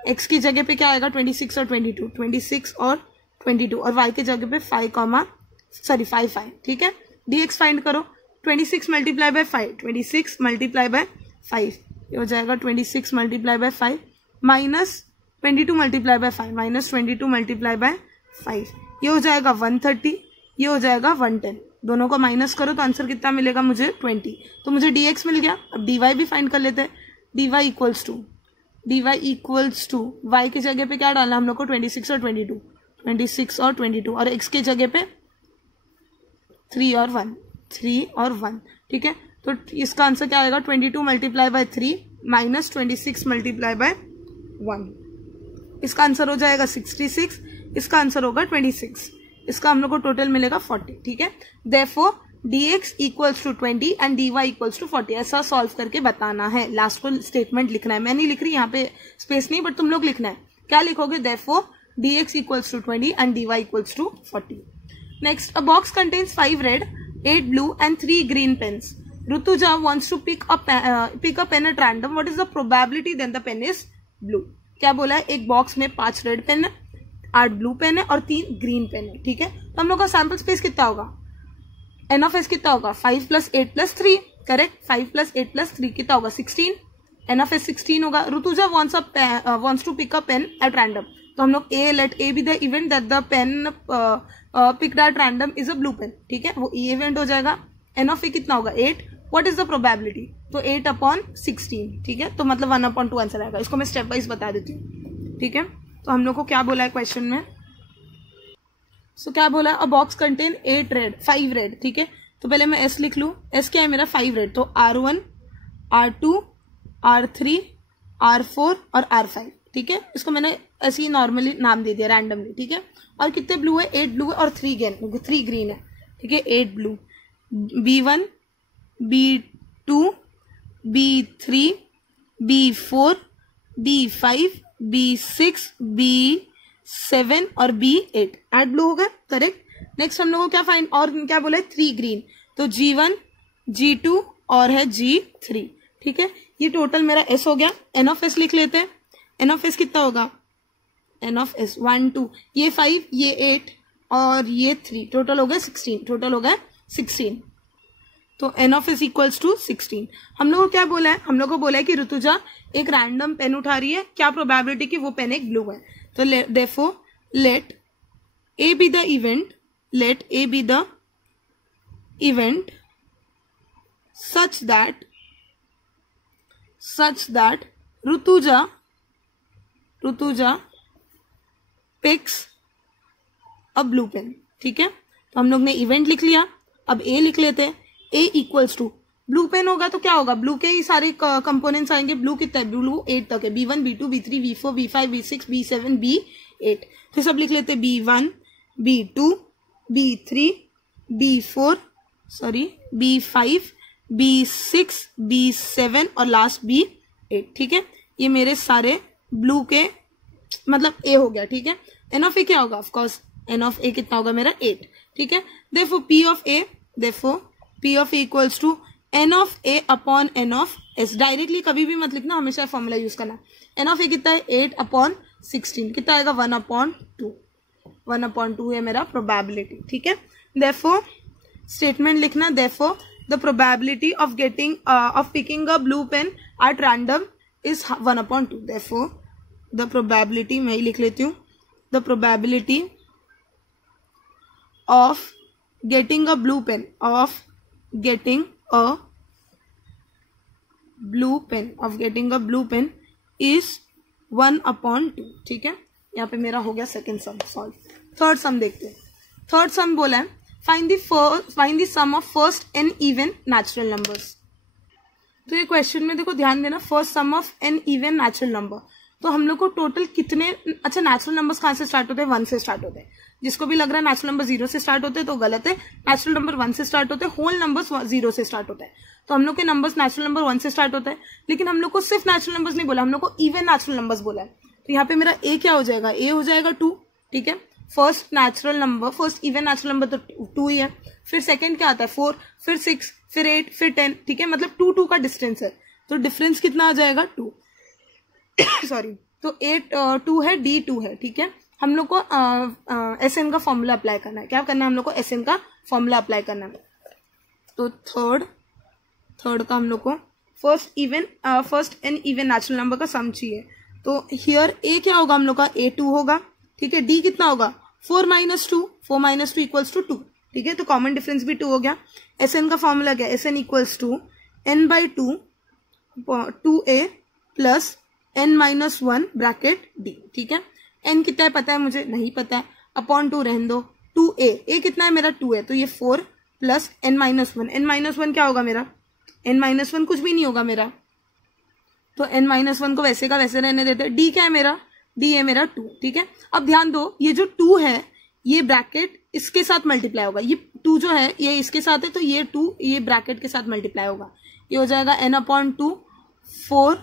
x की जगह पे क्या आएगा 26 और 22, 26 और 22, और y की जगह पे 5 ठीक है, dx फाइंड करो। 26 मल्टीप्लाई बाय 5, 26 मल्टीप्लाई बाय 5 ये हो जाएगा 26 multiply by 5 minus 22 multiply by 5 minus 22 multiply by 5, ये हो जाएगा 130, ये हो जाएगा 110। दोनों को माइनस करो तो आंसर कितना मिलेगा मुझे 20। तो मुझे dx मिल गया। अब dy भी फाइंड कर लेते हैं। dy इक्वल्स टू y की जगह पे क्या डालना हम लोग को 26 और 22 और x की जगह पे 3 और 1। ठीक है, तो इसका आंसर क्या आएगा 22 multiply by 3 minus 26 multiply by 1। इसका आंसर हो जाएगा 66, इसका आंसर होगा 26, इसका हम लोग को टोटल मिलेगा 40। ठीक है, therefore dx equals to 20 and dy equals to 40। ऐसा सॉल्व करके बताना है। लास्ट को स्टेटमेंट लिखना है, मैं नहीं लिख रही यहाँ पे, स्पेस नहीं, बट तुम लोग लिखना है। क्या लिखोगे, therefore dx equals to 20 and dy equals to 40. Next, a box contains 5 red, 8 blue and 3 green pens. Rutuja wants to pick a pen at random. What is the probability then the pen is blue? क्या बोला है, एक box में 5 red pen है, 8 blue pen है और 3 green pen है. ठीक है, तो हम लोग का सैंपल स्पेस कितना होगा, एन ऑफ एस कितना होगा, 5 + 8 + 3. करेक्ट, 5 + 8 + 3 कितना होगा, 16. एन ऑफ एस 16 होगा. Rutuja wants to pick a pen at random. तो हम लोग let A be the event that the pen picked at random is a blue pen. ठीक है, वो E event हो जाएगा. एन ऑफ ए कितना होगा, 8. व्हाट इज द प्रोबेबिलिटी, तो 8/16. ठीक है, तो मतलब 1/2 आंसर आएगा. इसको मैं स्टेप वाइज बता देती हूँ. ठीक है, तो हम लोग को क्या बोला है क्वेश्चन में, सो क्या बोला, अ बॉक्स कंटेन 8 रेड, 5 रेड. ठीक है, तो पहले मैं एस लिख लू. एस क्या है मेरा, 5 रेड. तो R1, R2, R3, R4 और R5. ठीक है, इसको मैंने ऐसे ही नॉर्मली नाम दे दिया रैंडमली. ठीक है, और कितने ब्लू है, 8 ब्लू है और 3 ग्रीन है. ठीक है, 8 blue. B1, B2, B3, B4, B5, B6, B7 और B8. 8 ब्लू हो गए. करेक्ट. नेक्स्ट हम लोगों को क्या फाइंड, और क्या बोला है, 3 ग्रीन. तो G1, G2 और है G3. ठीक है, ये टोटल मेरा S हो गया. एन ऑफ एस लिख लेते हैं. एन ऑफ एस कितना होगा, एन ऑफ एस 1 2, ये 5, ये 8 और ये 3, टोटल हो गया 16. टोटल हो गया 16. तो n of S equals to 16. हम लोग को क्या बोला है, हम लोग को बोला है कि ऋतुजा एक रैंडम पेन उठा रही है. क्या प्रोबेबिलिटी कि वो पेन एक ब्लू है. तो therefore let A be the event, let A be the event such that Rutuja picks a blue pen. ठीक है, तो हम लोग ने इवेंट लिख लिया. अब ए लिख लेते हैं. ए इक्वल्स टू, ब्लू पेन होगा तो क्या होगा, ब्लू के ही सारे कंपोनेंट्स आएंगे. ब्लू कितना है, ब्लू 8 तक है. B1, B2, B3, B4, B5, B6, B7, B8. तो सब लिख लेते हैं. B1, B2, B3, B4, B5, B6, B7 और लास्ट B8. ठीक है, ये मेरे सारे ब्लू के मतलब ए हो गया. ठीक है, एन ऑफ ए क्या होगा, ऑफकोर्स एन ऑफ ए कितना होगा मेरा 8. ठीक है, therefore P of A, therefore P of A equals to N of A upon N of S. Directly कभी भी मत लिखना, हमेशा फॉर्मूला यूज करना. एन ऑफ ए कितना है, 8/16. कितना आएगा, 1/2. 1/2 है मेरा प्रोबेबिलिटी. ठीक है, देयरफॉर स्टेटमेंट लिखना, therefore the probability of picking a blue pen at random is 1/2. Therefore, the probability, मैं ही लिख लेती हूँ, the probability of getting a blue pen is 1/2. ठीक है, यहाँ पे मेरा हो गया सेकेंड सम सॉल्व. थर्ड सम देखते हैं. थर्ड सम बोला है find the sum of first n even natural numbers. तो ये क्वेश्चन में देखो ध्यान देना, first sum of n even natural number. तो हम लोग को टोटल कितने, अच्छा नेचुरल नंबर्स कहाँ से स्टार्ट होते हैं, 1 से स्टार्ट होते हैं. जिसको भी लग रहा है नेचुरल नंबर 0 से स्टार्ट होते हैं तो गलत है. नेचुरल नंबर 1 से स्टार्ट होते हैं, होल नंबर्स 0 से स्टार्ट होता है. तो हम लोग के नंबर्स नेचुरल नंबर 1 से स्टार्ट होता है. लेकिन हम लोग को सिर्फ नेचुरल नंबर्स नहीं बोला, हम लोग को इवन नेचुरल नंबर्स बोला है. तो यहाँ पे मेरा ए क्या हो जाएगा, ए हो जाएगा 2. ठीक है, first natural number, first even natural number तो 2 ही है. फिर सेकंड क्या आता है, 4, फिर 6, फिर 8, फिर 10. ठीक है, मतलब 2 का डिस्टेंस है. तो डिफरेंस कितना आ जाएगा, 2. सॉरी, तो 2 है, D2 है. ठीक है, हम लोग को SN का फॉर्मूला अप्लाई करना है. क्या करना है, हम लोग को SN का फॉर्मूला अप्लाई करना है. तो थर्ड का हम लोग को first n even natural number का सम चाहिए. तो हियर ए क्या होगा, हम लोग का A2 होगा. ठीक है, डी कितना होगा, 4 - 2. 4 - 2 इक्वल्स टू 2. ठीक है, तो कॉमन डिफरेंस भी 2 हो गया. SN का फॉर्मूला क्या है, SN equals to n/2 2a plus n-1 bracket d. ठीक है, n कितना है पता है मुझे, नहीं पता है, अपॉन 2 रहने दो. 2a, a कितना है मेरा 2 है, तो ये 4 प्लस n-1. n-1 क्या होगा मेरा, n-1 कुछ भी नहीं होगा मेरा, तो n-1 को वैसे का वैसे रहने देते हैं. d क्या है मेरा, d है मेरा 2. ठीक है, अब ध्यान दो, ये जो 2 है ये ब्रैकेट इसके साथ मल्टीप्लाई होगा. ये 2 जो है ये इसके साथ है, तो ये 2 ये ब्रैकेट के साथ मल्टीप्लाई होगा. ये हो जाएगा n/2 4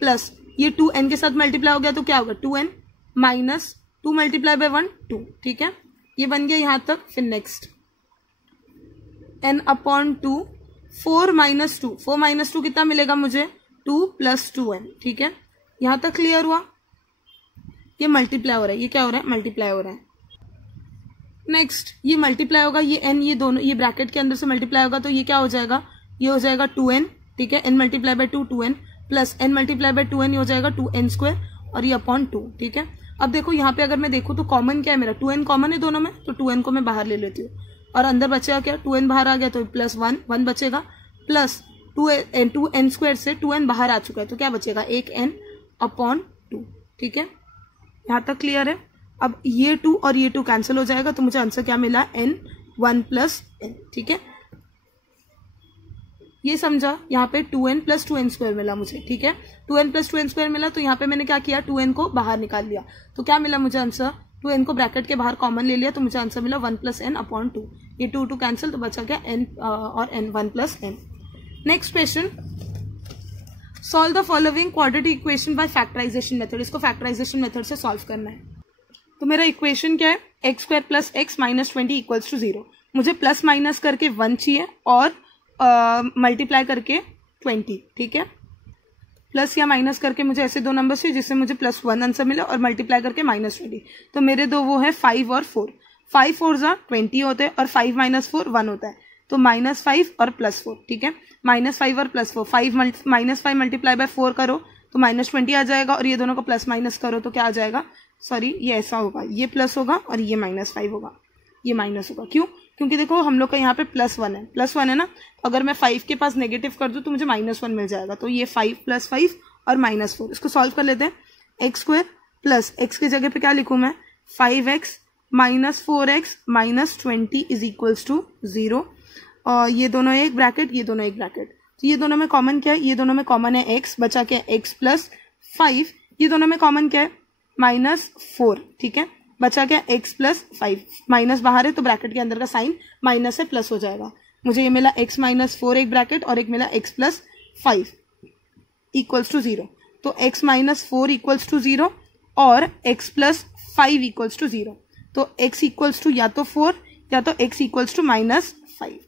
प्लस ये 2 n के साथ मल्टीप्लाई हो गया तो क्या होगा, 2n माइनस 2 मल्टीप्लाई बाय 1 2, ठीक है, ये बन गया यहाँ तक। फिर next n upon 2, 4 minus 2, 4 minus 2 कितना मिलेगा मुझे, 2 प्लस 2n, ठीक है, यहाँ तक क्लियर हुआ। ये मल्टीप्लाई हो रहा है, ये क्या हो रहा है, मल्टीप्लाई हो रहा है। नेक्स्ट ये मल्टीप्लाई होगा, ये n, ये दोनों ये ब्रैकेट के अंदर से मल्टीप्लाई होगा, तो ये क्या हो जाएगा, ये हो जाएगा 2n, ठीक है, n multiply by 2 2n plus n multiply by 2n, ये हो जाएगा 2n स्क्वायर और ये अपॉन 2, ठीक है। अब देखो यहाँ पे अगर मैं देखूँ तो कॉमन क्या है मेरा, 2n कॉमन है दोनों में, तो 2n को मैं बाहर ले लेती हूँ और अंदर बचेगा क्या, 2n बाहर आ गया तो प्लस 1 1 बचेगा, प्लस 2n स्क्वायर से 2n बाहर आ चुका है तो क्या बचेगा, एक n अपॉन 2, ठीक है, यहाँ तक क्लियर है। अब ये 2 और ये 2 कैंसिल हो जाएगा तो मुझे आंसर क्या मिला, n 1 प्लस n, ठीक है, ये समझा। यहाँ पे 2n प्लस 2n स्क्वायर मिला मुझे, ठीक है, 2n प्लस 2n स्क्वायर मिला, तो यहाँ पे मैंने क्या किया, 2n को बाहर निकाल लिया, तो क्या मिला मुझे आंसर, 2n को ब्रैकेट के बाहर कॉमन ले लिया तो मुझे आंसर मिला 1 प्लस n अपॉन 2, ये 2 कैंसिल तो बचा क्या n और n 1 plus n। Next question, solve the following quadratic equation by factorisation method, इसको फैक्टराइजेशन मेथड से सॉल्व करना है। तो मेरा इक्वेशन क्या है, x square plus x minus 20 equals to 0, मुझे प्लस माइनस करके 1 चाहिए और मल्टीप्लाई करके 20, ठीक है, प्लस या माइनस करके मुझे ऐसे दो नंबर से जिससे मुझे प्लस 1 आंसर मिला और मल्टीप्लाई करके माइनस 20, तो मेरे दो वो है 5 और 4, 5 4 जा 20 होते हैं और 5 माइनस 4 1 होता है, तो -5 और +4, ठीक है, -5 और +4, -5 मल्टीप्लाई बाय 4 करो तो -20 आ जाएगा और ये दोनों को प्लस माइनस करो तो क्या आ जाएगा, सॉरी ये ऐसा होगा, ये प्लस होगा और ये -5 होगा, ये माइनस होगा, क्यों, क्योंकि देखो हम लोग का यहाँ पे +1 है ना, अगर मैं 5 के पास नेगेटिव कर दूं तो मुझे -1 मिल जाएगा, तो ये 5 + 5 और -4, इसको सॉल्व कर लेते हैं। एक्स स्क्वायर प्लस एक्स की जगह पे क्या लिखूं मैं, 5x minus 4x minus 20 is equals to 0, और ये दोनों एक ब्रैकेट, ये दोनों एक ब्रैकेट, तो ये दोनों में कॉमन क्या है, ये दोनों में कॉमन है x, बचा क्या x प्लस 5, ये दोनों में कॉमन क्या है, -4, ठीक है, बचा क्या x प्लस 5, माइनस बाहर है तो ब्रैकेट के अंदर का साइन माइनस से प्लस हो जाएगा, मुझे ये मिला x माइनस 4 एक ब्रैकेट और एक मिला x प्लस 5 इक्वल्स टू 0, तो x माइनस 4 इक्वल्स टू 0 और x प्लस 5 इक्वल्स टू 0, तो x इक्वल्स टू या तो 4 या तो x इक्वल्स टू -5,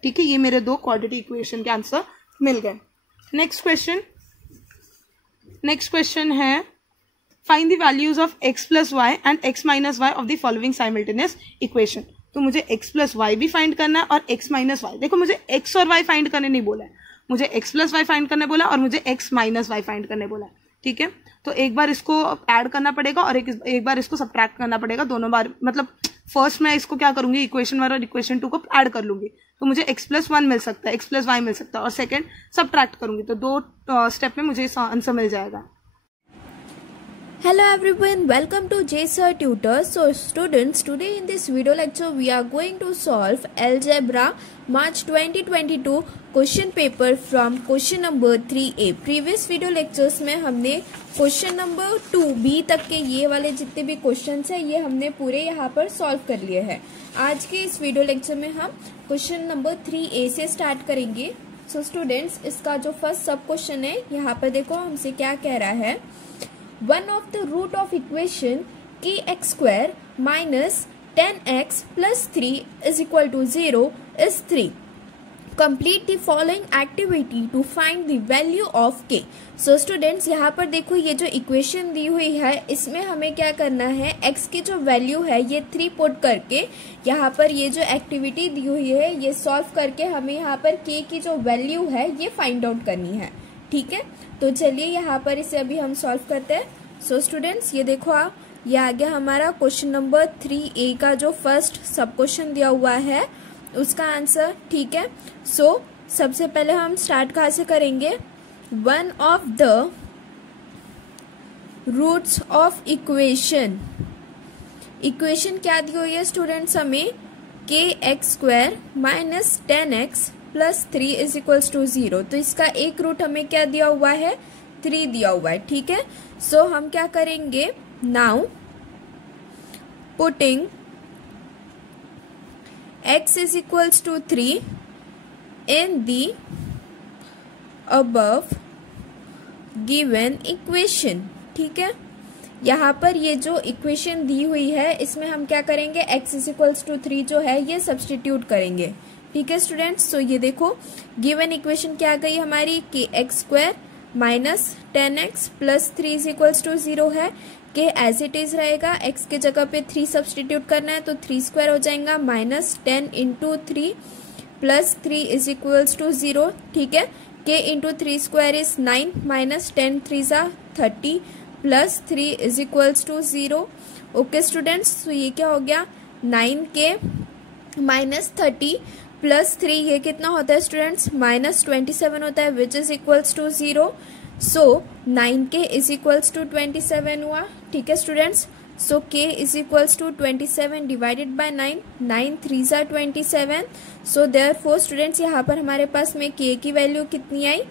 ठीक है, ये मेरे दो क्वाड्रेटिक इक्वेशन के आंसर मिल गए। नेक्स्ट क्वेश्चन है find the values of x plus y and x minus y of the following simultaneous equation, तो मुझे x प्लस वाई भी फाइंड करना है और x माइनस वाई, देखो मुझे x और y फाइंड करने नहीं बोला है, मुझे x प्लस वाई फाइंड करने बोला और मुझे x माइनस वाई फाइंड करने बोला है, ठीक है, तो एक बार इसको ऐड करना पड़ेगा और एक बार इसको सब्ट्रैक्ट करना पड़ेगा, दोनों बार, मतलब फर्स्ट मैं इसको क्या करूंगी, इक्वेशन 1 और इक्वेशन 2 को ऐड कर लूंगी, तो मुझे x प्लस 1 मिल सकता है, x प्लस वाई मिल सकता है, और सेकंड सब्ट्रैक्ट करूंगी तो दो स्टेप में मुझे आंसर मिल जाएगा। Hello everyone, welcome to J Sir Tutors. So students, today in this video lecture we are going to solve Algebra March 2022 question paper from question number 3A. Previous video lectures में हमने question number 2B तक के ये वाले जितने भी questions हैं ये हमने पूरे यहाँ पर solve कर लिए हैं। आज के इस video lecture में हम question number 3A से start करेंगे। So students, इसका जो first sub question है यहाँ पर देखो हमसे क्या कह रहा है, one of the root of equation kx square minus 10x plus 3 is equal to 0 is 3. Complete the following activity to find the value of k. So students, यहाँ पर देखो ये जो equation दी हुई है इसमें हमें क्या करना है, x की जो value है ये 3 पुट करके यहाँ पर ये जो activity दी हुई है ये solve करके हमें यहाँ पर k की जो value है ये find out करनी है, ठीक है, तो चलिए यहाँ पर इसे अभी हम सॉल्व करते हैं। सो स्टूडेंट्स, ये देखो ये आ गया हमारा क्वेश्चन नंबर 3A का जो फर्स्ट सब क्वेश्चन दिया हुआ है उसका आंसर, ठीक है। सो सबसे पहले हम स्टार्ट कहाँ से करेंगे, one of the roots of equation, equation क्या दी हुई है स्टूडेंट्स हमें, kx square minus 10x plus 3 is equals to 0, तो इसका एक रूट हमें क्या दिया हुआ है, 3 दिया हुआ है, ठीक है। सो हम क्या करेंगे, now putting x is equals to 3 in the above given equation, ठीक है, यहाँ पर ये जो इक्वेशन दी हुई है इसमें हम क्या करेंगे, x इज 3 जो है ये सब्सटीट्यूट करेंगे। ठीक है स्टूडेंट्स, तो ये देखो गिवन इक्वेशन क्या आ गई हमारी कि x² minus 10x plus 3 is equals to 0 है कि एज इट इज रहेगा, x के जगह पे 3 सब्सटीट्यूट करना है तो 3² हो जाएगा minus 10 into 3 plus 3 is equals to 0। ठीक है, k इंटू 3² इज 9 माइनस 10 3 ज़ा 30 plus 3 is equals to 0। Okay students, तो ये क्या हो गया 9k माइनस 30 प्लस 3 ये कितना होता है स्टूडेंट्स माइनस 27 होता है which is equals to 0। So 9k is equals to 27 हुआ। ठीक है students, so k is equals to 27 divided by 9, 9 3 ज़ा 27। सो देयरफॉर स्टूडेंट्स यहाँ पर हमारे पास में k की वैल्यू कितनी आई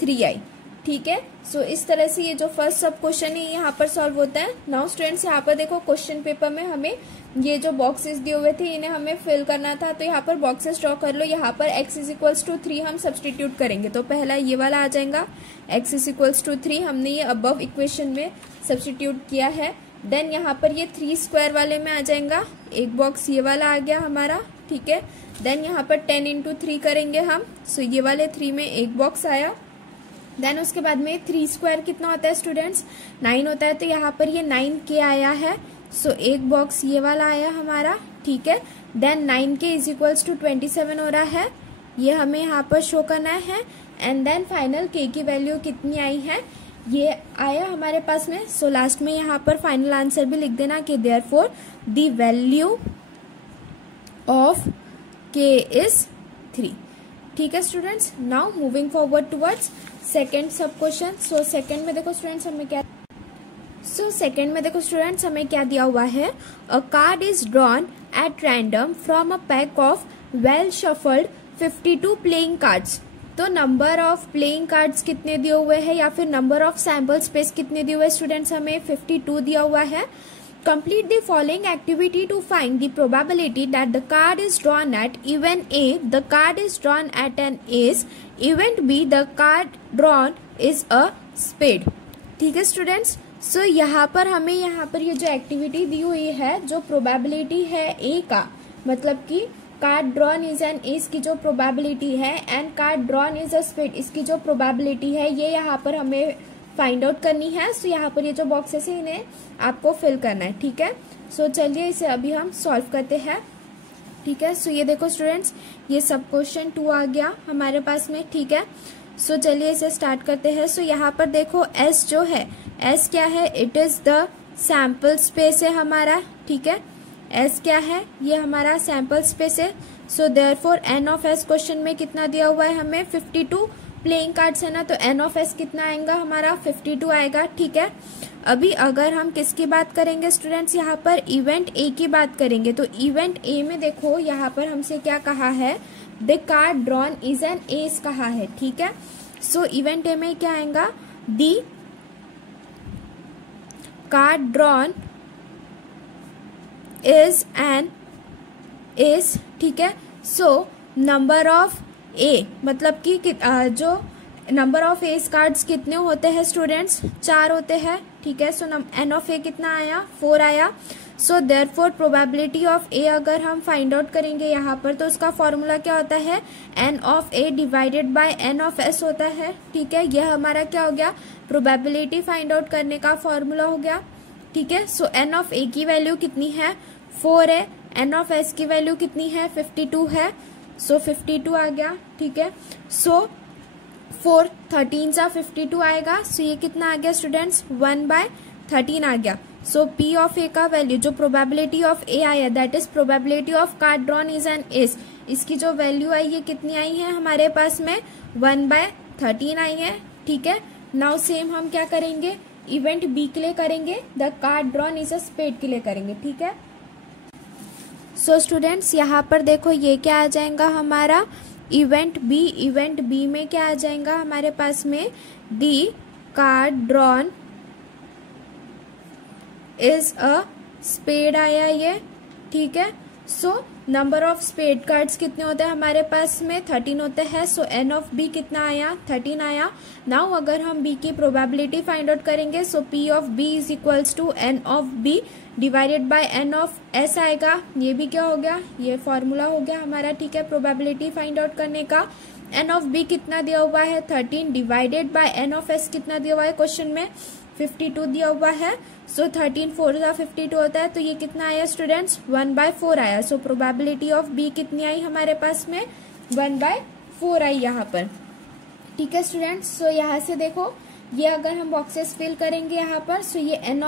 3 आई। ठीक है, सो इस तरह से ये जो फर्स्ट सब क्वेश्चन है यहाँ पर सॉल्व होता है। नाउ स्टूडेंट्स यहाँ पर देखो क्वेश्चन पेपर में हमें ये जो बॉक्सेस दिए हुए थे इन्हें हमें फिल करना था, तो यहाँ पर बॉक्सेस ड्रॉ कर लो। यहाँ पर x इज इक्वल्स टू 3 हम सब्सटीट्यूट करेंगे तो पहला ये वाला आ जाएगा x इज इक्वल्स टू 3, हमने ये अबव इक्वेशन में सब्सटीट्यूट किया है। देन यहाँ पर ये 3² वाले में आ जाएगा, एक बॉक्स ये वाला आ गया हमारा। ठीक है, देन यहाँ पर 10 इंटू 3 करेंगे हम, सो ये वाले 3 में एक बॉक्स आया। देन उसके बाद में 3² कितना होता है स्टूडेंट्स 9 होता है, तो यहाँ पर ये 9k आया है, सो एक बॉक्स ये वाला आया हमारा। ठीक है, then 9k is equals to 27 हो रहा है, ये हमें यहाँ पर शो करना है। एंड देन फाइनल k की वैल्यू कितनी आई है ये आया हमारे पास में। सो लास्ट में यहाँ पर फाइनल आंसर भी लिख देना कि therefore the value of k is 3। ठीक है students, now moving forward towards second सब क्वेश्चन। सो सेकेंड में देखो स्टूडेंट्स हमें क्या दिया हुआ है, अ card is drawn at random from a pack of well shuffled 52 playing cards. तो नंबर ऑफ प्लेइंग कार्ड्स कितने दिए हुए हैं या फिर नंबर ऑफ सैम्पल स्पेस कितने दिए हुए हैं स्टूडेंट्स, हमें 52 दिया हुआ है। Complete the following activity to find the probability that the card is drawn at event A, the card is drawn at an ace, event B, the card drawn is a spade। ठीक है students, सो यहाँ पर हमें ये जो activity दी हुई है, जो प्रोबेबिलिटी है A का, मतलब कि card drawn is an ace की जो प्रोबेबिलिटी है and card drawn is a spade इसकी जो प्रोबेबिलिटी है, ये यहाँ पर हमें फाइंड आउट करनी है। सो यहाँ पर ये जो बॉक्सेस है इन्हें आपको फिल करना है। ठीक है, सो चलिए इसे अभी हम सॉल्व करते हैं। ठीक है, सो ये देखो स्टूडेंट्स ये सब क्वेश्चन 2 आ गया हमारे पास में। ठीक है, सो चलिए इसे स्टार्ट करते हैं। सो यहाँ पर देखो S जो है, S क्या है, it is the sample space है हमारा। ठीक है, S क्या है, ये हमारा सैम्पल स्पेस है। So therefore N of S question में कितना दिया हुआ है हमें 52 प्लेइंग कार्ड्स है ना, तो N ऑफ S कितना आएगा हमारा 52 आएगा। ठीक है, अभी अगर हम किसकी बात करेंगे स्टूडेंट्स, यहाँ पर इवेंट A की बात करेंगे, तो इवेंट A में देखो यहाँ पर हमसे क्या कहा है, the card drawn is an S कहा है। ठीक है, सो इवेंट A में क्या आएगा, the card drawn is an S. ठीक है, सो नंबर ऑफ ए मतलब कि जो नंबर ऑफ एस कार्ड्स कितने होते हैं स्टूडेंट्स, 4 होते हैं। ठीक है, सो एन ऑफ ए कितना आया 4 आया। सो देयरफॉर प्रोबेबिलिटी ऑफ ए अगर हम फाइंड आउट करेंगे यहाँ पर, तो उसका फॉर्मूला क्या होता है, N of A divided by N of S होता है। ठीक है, यह हमारा क्या हो गया, प्रोबेबिलिटी फाइंड आउट करने का फॉर्मूला हो गया। ठीक है, सो एन ऑफ ए की वैल्यू कितनी है 4 है, एन ऑफ एस की वैल्यू कितनी है 52 है, सो 52 आ गया। ठीक है, सो 4 13 सा 52 आएगा, सो ये कितना आ गया स्टूडेंट्स 1/13 आ गया। सो P ऑफ ए का वैल्यू जो प्रोबेबिलिटी ऑफ ए आया, that is probability of card drawn is an S, इसकी जो वैल्यू आई ये कितनी आई है हमारे पास में 1/13 आई है। ठीक है, नाउ सेम हम क्या करेंगे, इवेंट बी के लिए करेंगे, the card drawn is a spade के लिए करेंगे। ठीक है, सो स्टूडेंट्स यहाँ पर देखो ये क्या आ जाएगा हमारा इवेंट बी, इवेंट बी में क्या आ जाएगा हमारे पास में, the card drawn is a spade आया ये। ठीक है, so number of spade cards कितने होते हैं हमारे पास में 13 होते हैं। सो एन ऑफ बी कितना आया 13 आया। नाउ अगर हम बी की प्रोबेबिलिटी फाइंड आउट करेंगे so P of B is equals to N of B divided by N of S आएगा। ये भी क्या हो गया, ये फॉर्मूला हो गया हमारा, ठीक है, प्रोबेबिलिटी फाइंड आउट करने का। एन ऑफ बी कितना दिया हुआ है 13 divided by N of S कितना दिया हुआ है क्वेश्चन में 52 दिया हुआ है। सो 13 4 52 होता है, तो ये कितना आया स्टूडेंट्स 1/4 आया। सो प्रोबेबिलिटी ऑफ बी कितनी आई हमारे पास में 1/4 आई यहाँ पर, ठीक है स्टूडेंट्स। सो यहाँ से देखो ये अगर हम बॉक्सेस फिल करेंगे यहाँ पर, सो ये एन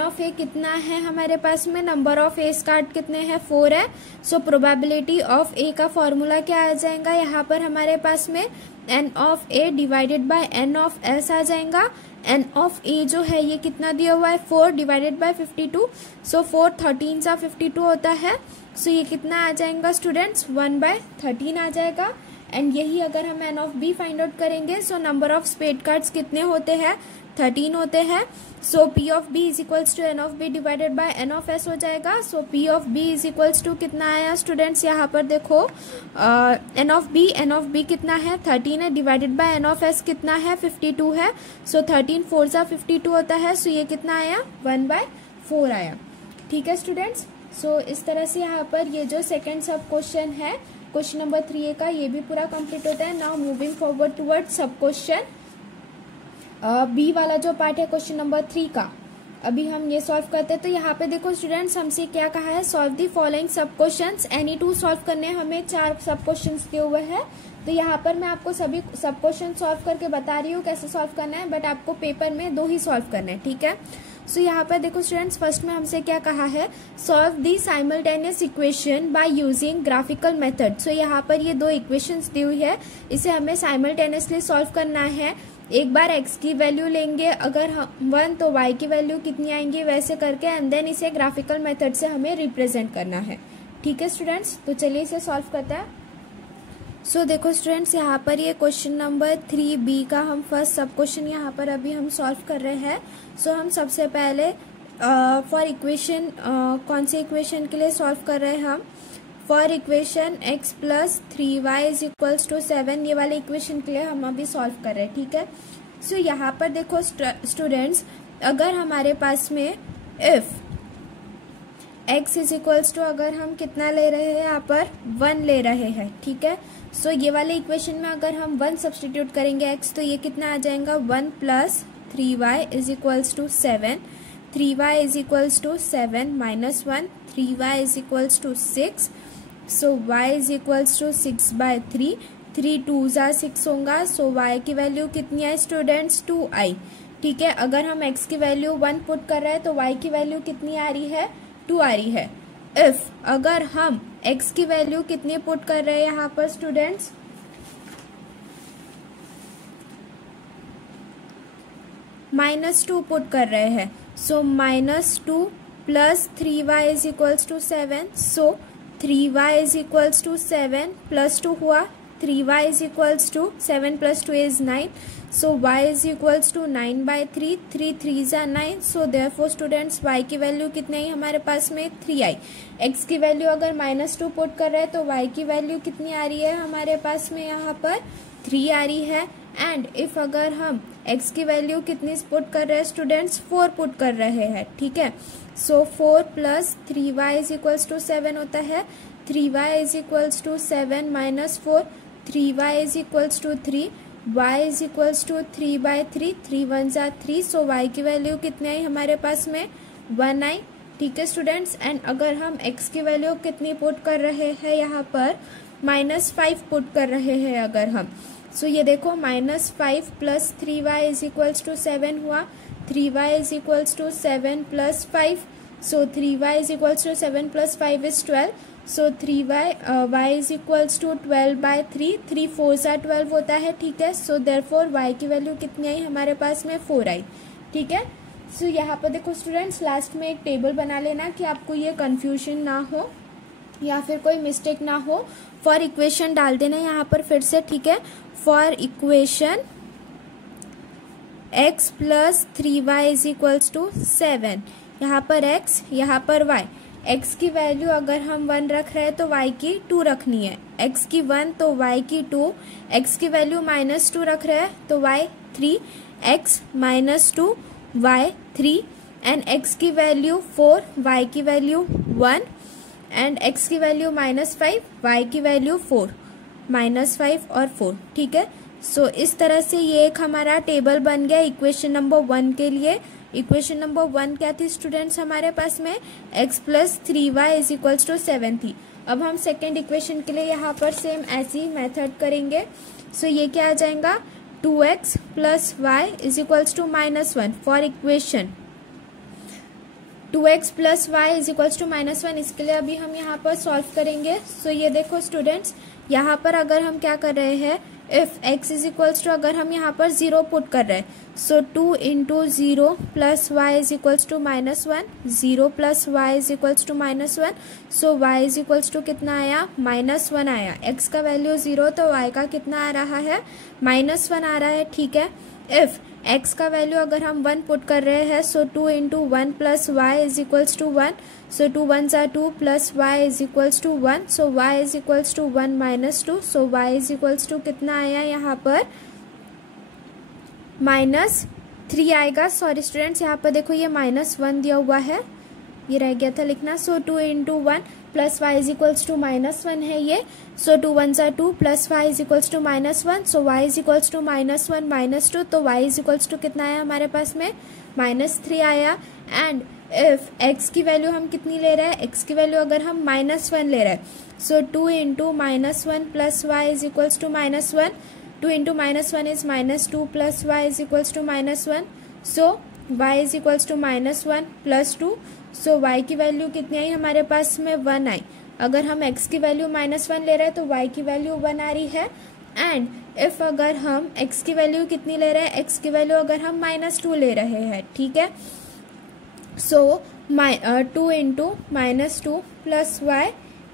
ऑफ ए कितना है हमारे पास में, नंबर ऑफ एस कार्ड कितने हैं 4 है। सो प्रोबेबिलिटी ऑफ ए का फॉर्मूला क्या आ जाएगा यहाँ पर हमारे पास में, N of A divided by N of S आ जाएगा। एन ऑफ ए जो है ये कितना दिया हुआ है 4 डिवाइडेड बाय 52। सो 4 13 सा 52 होता है। सो ये कितना आ जाएगा स्टूडेंट्स 1/13 आ जाएगा। एंड यही अगर हम N of B find out करेंगे so number of spade cards कितने होते हैं 13 होते हैं। So P of B is equals to N of B divided by N of S हो जाएगा। So P of B is equals to कितना आया स्टूडेंट्स यहाँ पर देखो एन ऑफ बी कितना है 13 है divided by N of S कितना है 52 है। सो 13 4 सा 52 होता है। सो ये कितना आया 1/4 आया, ठीक है स्टूडेंट्स। सो इस तरह से यहाँ पर ये जो सेकेंड सब क्वेश्चन है क्वेश्चन नंबर 3 का ये भी पूरा कंप्लीट होता है। नाउ मूविंग फॉरवर्ड टुवर्ड सब क्वेश्चन बी वाला जो पार्ट है क्वेश्चन नंबर 3 का अभी हम ये सॉल्व करते हैं। तो यहाँ पे देखो स्टूडेंट्स हमसे क्या कहा है, सॉल्व दी फॉलोइंग सब क्वेश्चंस, एनी 2 सॉल्व करने हमें 4 सब क्वेश्चंस दिए हुए हैं। तो यहाँ पर मैं आपको सभी सब क्वेश्चन सॉल्व करके बता रही हूँ कैसे सॉल्व करना है, बट आपको पेपर में 2 ही सॉल्व करना है, ठीक है। सो यहाँ पर देखो स्टूडेंट्स फर्स्ट में हमसे क्या कहा है, solve the simultaneous equation by using graphical method. So यहाँ पर ये 2 इक्वेशंस दी हुई है, इसे हमें साइमल्टेनियसली सॉल्व करना है। एक बार x की वैल्यू लेंगे अगर हम 1 तो y की वैल्यू कितनी आएंगी वैसे करके एंड देन इसे ग्राफिकल मेथड से हमें रिप्रेजेंट करना है, ठीक है स्टूडेंट्स। तो चलिए इसे सॉल्व करते हैं। सो देखो स्टूडेंट्स यहाँ पर ये क्वेश्चन नंबर 3b का हम फर्स्ट सब क्वेश्चन यहाँ पर अभी हम सॉल्व कर रहे हैं। सो हम सबसे पहले फॉर इक्वेशन कौन सी इक्वेशन के लिए सॉल्व कर रहे हैं हम, for equation x plus 3y is equals to 7 ये वाले इक्वेशन के लिए हम अभी सॉल्व कर रहे हैं, ठीक है। सो यहाँ पर देखो स्टूडेंट्स अगर हमारे पास में if x is equals to अगर हम कितना ले रहे हैं यहाँ पर 1 ले रहे हैं, ठीक है। सो ये वाले इक्वेशन में अगर हम 1 सब्सटीट्यूट करेंगे x तो ये कितना आ जाएगा 1 plus 3y is equals to 7, 3y is equals to 7 minus 1, 3y is equals to 6। So y is equals to 6/3, 3 2 ज़ा 6 होगा। सो y की वैल्यू कितनी आई स्टूडेंट्स 2i, ठीक है। अगर हम x की वैल्यू 1 पुट कर रहे हैं तो y की वैल्यू कितनी आ रही है 2 आ रही है। इफ अगर हम x की वैल्यू कितनी पुट कर रहे हैं यहाँ पर स्टूडेंट्स -2 पुट कर रहे हैं। So -2 plus 3y is equals to 7। So 3y is equals to 7 plus 2 हुआ, 3y is equals to 7 plus 2 is 9। So y is equals to 9/3, 3 3 ज़ा 9। सो देयरफॉर स्टूडेंट्स y की वैल्यू कितनी आई हमारे पास में 3 आई। x की वैल्यू अगर -2 पुट कर रहे हैं तो y की वैल्यू कितनी आ रही है हमारे पास में यहाँ पर 3 आ रही है। एंड इफ अगर हम x की वैल्यू कितनी पुट कर रहे हैं स्टूडेंट्स 4 पुट कर रहे हैं, ठीक है। So 4 plus 3y is equals to 7 होता है, 3y is equals to 7 minus 4, 3y is equals to 3, y is equals to 3/3, 3 1 ज़ा 3। सो y की वैल्यू कितनी आई हमारे पास में 1 आई, ठीक है स्टूडेंट्स। एंड अगर हम x की वैल्यू कितनी पुट कर रहे हैं यहाँ पर -5 पुट कर रहे हैं अगर हम, सो ये देखो -5 plus 3y is equals to 7 हुआ, 3y is equals to 7 plus 5। So 3y is equals to 7 plus 5 is 12। So 3y is equals to 12/3, 3 4 ज़ा 12 होता है, ठीक है। सो देयरफॉर y की वैल्यू कितनी आई हमारे पास में 4 आई, ठीक है। सो यहाँ पर देखो स्टूडेंट्स लास्ट में एक टेबल बना लेना कि आपको ये कंफ्यूजन ना हो या फिर कोई मिस्टेक ना हो। फॉर इक्वेशन डाल देना यहाँ पर फिर से, ठीक है। For equation x plus 3y is equals to 7, यहाँ पर x यहाँ पर y, x की वैल्यू अगर हम 1 रख रहे हैं तो y की 2 रखनी है, x की 1 तो y की 2, x की वैल्यू -2 रख रहे हैं तो y 3, x -2 y 3 and x की वैल्यू 4, y की वैल्यू 1 एंड x की वैल्यू -5, y की वैल्यू 4, -5 और 4, ठीक है। सो इस तरह से ये एक हमारा टेबल बन गया इक्वेशन नंबर 1 के लिए। इक्वेशन नंबर 1 क्या थी स्टूडेंट्स हमारे पास में, x + 3y = 7 थी। अब हम सेकेंड इक्वेशन के लिए यहाँ पर सेम ऐसी मेथड करेंगे। सो ये क्या आ जाएगा, 2x + y = -1 for equation 2x + y = -1। इसके लिए अभी हम यहाँ पर सॉल्व करेंगे। सो ये देखो स्टूडेंट्स, यहाँ पर अगर हम क्या कर रहे हैं, इफ x = अगर हम यहाँ पर 0 पुट कर रहे हैं, सो 2 × 0 + y = -1, 0 + y = -1, सो y = कितना आया, -1 आया। x का वैल्यू 0 तो y का कितना आ रहा है, -1 आ रहा है, ठीक है। इफ x का वैल्यू अगर हम 1 पुट कर रहे हैं, so 2 × 1 + y = 1, so 2 1s are 2 + y = 1, so y = 1 - 2, so y = कितना आया यहाँ पर, -3 आएगा। सॉरी स्टूडेंट्स, यहाँ पर देखो ये -1 दिया हुआ है, ये रह गया था लिखना। सो 2 × 1 + y = -1 है ये, सो 2 1s are 2 + y = -1, so y = -1 - 2, तो y = कितना आया हमारे पास में, -3 आया। एंड इफ x की वैल्यू हम कितनी ले रहे हैं, x की वैल्यू अगर हम -1 ले रहे हैं, so 2 × -1 + y = -1, 2 × -1 is -2 + y = -1, so y = -1 + 2, so y की वैल्यू कितनी आई हमारे पास में, 1 आई। अगर हम x की वैल्यू -1 ले रहे हैं तो y की वैल्यू 1 आ रही है। एंड इफ अगर हम x की वैल्यू कितनी ले रहे हैं, x की वैल्यू अगर हम -2 ले रहे हैं, ठीक है। सो 2 × -2 + y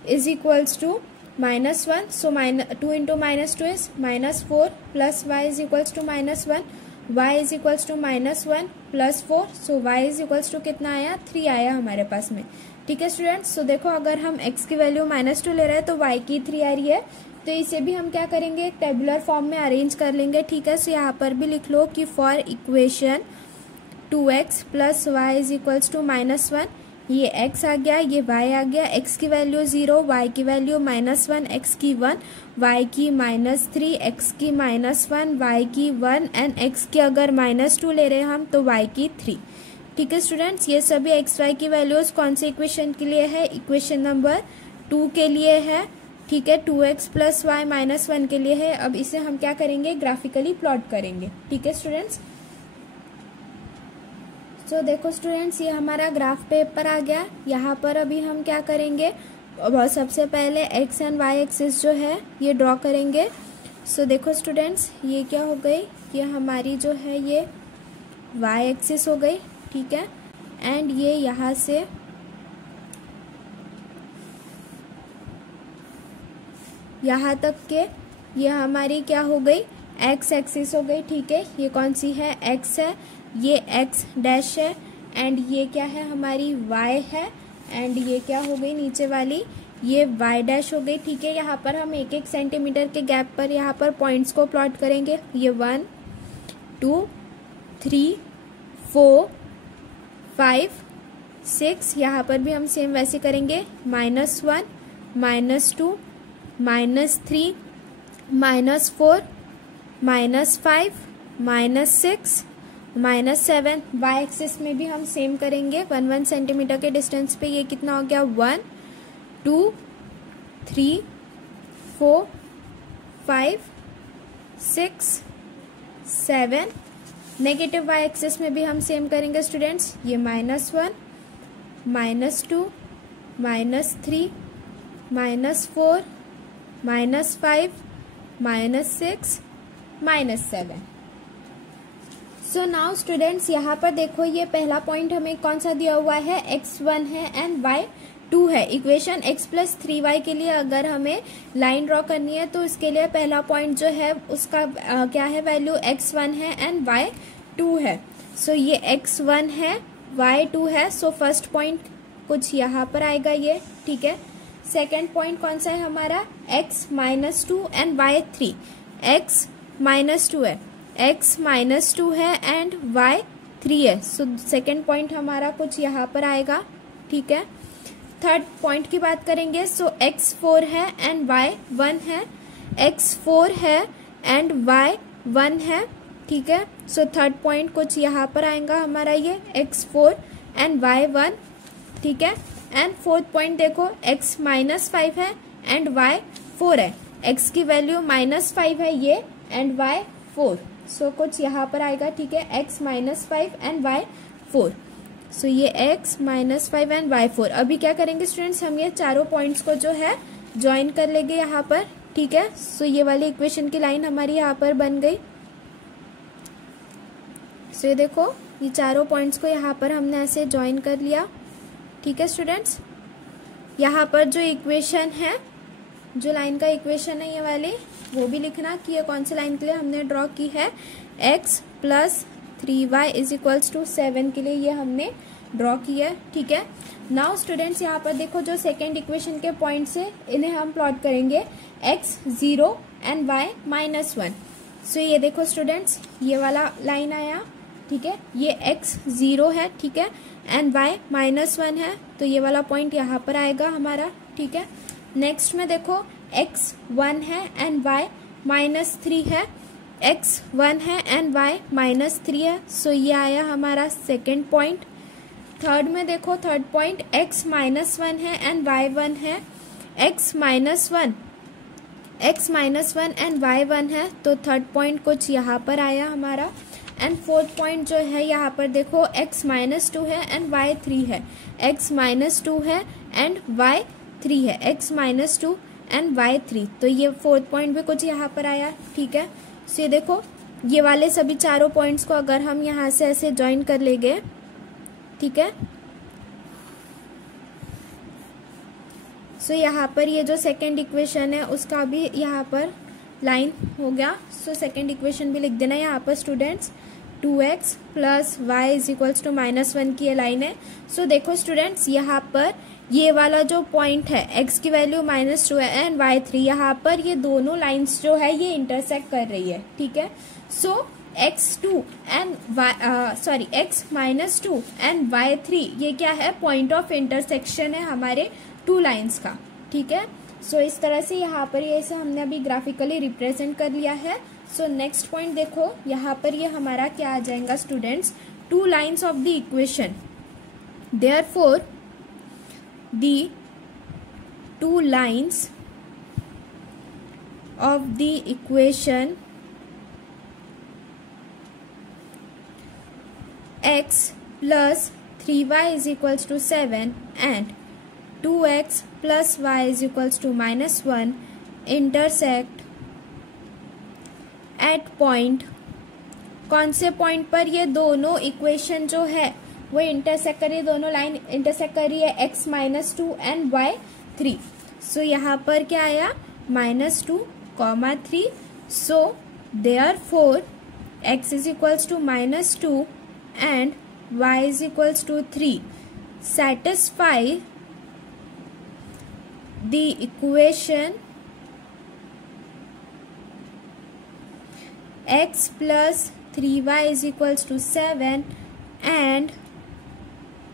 = -1, so 2 × -2 is -4 + y = -1, y = -1 + 4, so y = कितना आया, 3 आया हमारे पास में, ठीक है स्टूडेंट्स। सो देखो अगर हम x की वैल्यू -2 ले रहे हैं तो y की 3 आ रही है, तो इसे भी हम क्या करेंगे, एक टेबुलर फॉर्म में अरेंज कर लेंगे, ठीक है। सो यहाँ पर भी लिख लो कि फॉर इक्वेशन 2x + y = -1, ये x आ गया, ये y आ गया, x की वैल्यू 0, y की वैल्यू -1, x की 1, y की -3, x की -1, y की 1 एंड x की अगर -2 ले रहे हैं हम तो y की 3, ठीक है स्टूडेंट्स। ये सभी x y की वैल्यूज कौन से इक्वेशन के लिए है, इक्वेशन नंबर 2 के लिए है, ठीक है। 2x + y -1 के लिए है। अब इसे हम क्या करेंगे, ग्राफिकली प्लॉट करेंगे, ठीक है स्टूडेंट्स। सो देखो स्टूडेंट्स, ये हमारा ग्राफ पेपर आ गया। यहाँ पर अभी हम क्या करेंगे, सबसे पहले x एंड y एक्सिस जो है ये ड्रॉ करेंगे। सो देखो स्टूडेंट्स, ये क्या हो गई, ये हमारी जो है ये y एक्सिस हो गई, ठीक है। एंड ये यहाँ से यहाँ तक के ये हमारी क्या हो गई, x एक्सिस हो गई, ठीक है। ये कौन सी है, x है, ये x' है एंड ये क्या है हमारी y है, एंड ये क्या हो गई नीचे वाली, ये y' हो गई, ठीक है। यहाँ पर हम 1-1 सेंटीमीटर के गैप पर यहाँ पर पॉइंट्स को प्लॉट करेंगे। ये 1 2 3 4 5 6, यहाँ पर भी हम सेम वैसे करेंगे, -1 -2 -3 -4 -5 -6 -7। वाई एक्सिस में भी हम सेम करेंगे, 1-1 सेंटीमीटर के डिस्टेंस पे। ये कितना हो गया, 1 2 3 4 5 6 7। नेगेटिव वाई एक्सिस में भी हम सेम करेंगे स्टूडेंट्स, ये -1 -2 -3 -4 -5 -6 -7। सो नाउ स्टूडेंट्स, यहाँ पर देखो ये पहला पॉइंट हमें कौन सा दिया हुआ है, x1 है एंड y2 है। इक्वेशन x + 3y के लिए अगर हमें लाइन ड्रॉ करनी है तो इसके लिए पहला पॉइंट जो है उसका क्या है, वैल्यू x1 है एंड y2 है। सो ये x1 है, y2 है। सो फर्स्ट पॉइंट कुछ यहाँ पर आएगा ये, ठीक है। सेकेंड पॉइंट कौन सा है हमारा, x -2 एंड y 3, x -2 है, x -2 है एंड y 3 है। सो सेकेंड पॉइंट हमारा कुछ यहाँ पर आएगा, ठीक है। थर्ड पॉइंट की बात करेंगे, सो x 4 है एंड y 1 है, x 4 है एंड y 1 है, ठीक है। सो थर्ड पॉइंट कुछ यहाँ पर आएगा हमारा ये x 4 एंड y 1, ठीक है। एंड फोर्थ पॉइंट देखो x -5 है एंड y 4 है, x की वैल्यू -5 है ये एंड y 4, सो कुछ यहाँ पर आएगा, ठीक है, x -5 एंड y 4। सो ये x -5 एंड y 4। अभी क्या करेंगे स्टूडेंट्स, हम ये चारों पॉइंट्स को जो है ज्वाइन कर लेंगे यहाँ पर, ठीक है। सो ये वाली इक्वेशन की लाइन हमारी यहाँ पर बन गई। सो ये देखो, ये चारों पॉइंट्स को यहाँ पर हमने ऐसे ज्वाइन कर लिया, ठीक है स्टूडेंट्स। यहाँ पर जो इक्वेशन है, जो लाइन का इक्वेशन है ये वाली, वो भी लिखना कि ये कौन सी लाइन के लिए हमने ड्रॉ की है, x + 3y = 7 के लिए ये हमने ड्रॉ की है, ठीक है। नाउ स्टूडेंट्स यहाँ पर देखो, जो सेकेंड इक्वेशन के पॉइंट्स है इन्हें हम प्लॉट करेंगे, x 0 एंड y -1। सो ये देखो स्टूडेंट्स, ये वाला लाइन आया, ठीक है, ये x 0 है, ठीक है, एंड y -1 है, तो ये वाला पॉइंट यहाँ पर आएगा हमारा, ठीक है। नेक्स्ट में देखो x 1 है एंड y -3 है, x 1 है एंड y -3 है, सो ये आया हमारा सेकेंड पॉइंट। थर्ड में देखो, थर्ड पॉइंट x -1 है एंड y 1 है, x -1 एंड y 1 है, तो थर्ड पॉइंट कुछ यहाँ पर आया हमारा। एंड फोर्थ पॉइंट जो है यहाँ पर देखो, x -2 है एंड y 3 है, x -2 है एंड y 3 है, x -2 एंड y 3, तो ये फोर्थ पॉइंट भी कुछ यहाँ पर आया, ठीक है। सो ये देखो, ये वाले सभी चारों पॉइंट्स को अगर हम यहाँ से ऐसे ज्वाइन कर लेंगे, ठीक है। सो यहाँ पर ये जो सेकेंड इक्वेशन है उसका भी यहाँ पर लाइन हो गया। सो सेकेंड इक्वेशन भी लिख देना यहाँ पर स्टूडेंट्स, 2x + y = -1 की ये लाइन है। सो देखो स्टूडेंट्स, यहाँ पर ये वाला जो पॉइंट है, x की वैल्यू -2 है एंड y 3, यहाँ पर ये दोनों लाइंस जो है ये इंटरसेक्ट कर रही है, ठीक है। सो x -2 एंड y 3 ये क्या है, पॉइंट ऑफ इंटरसेक्शन है हमारे टू लाइंस का, ठीक है। सो इस तरह से यहाँ पर ये इसे हमने अभी ग्राफिकली रिप्रेजेंट कर लिया है। सो नेक्स्ट पॉइंट देखो, यहाँ पर ये हमारा क्या आ जाएगा students, two lines of the equation, therefore the two lines of the equation x + 3y = 7 and 2x + y = -1 intersect eight point, कौन से पॉइंट पर ये दोनों इक्वेशन जो है वो इंटरसेक्ट कर रही है, दोनों लाइन इंटरसेक्ट कर रही है, x -2 एंड y 3। सो यहाँ पर क्या आया, -2, 3, सो therefore x = -2 and y = 3 satisfy the equation x + 3y = 7 and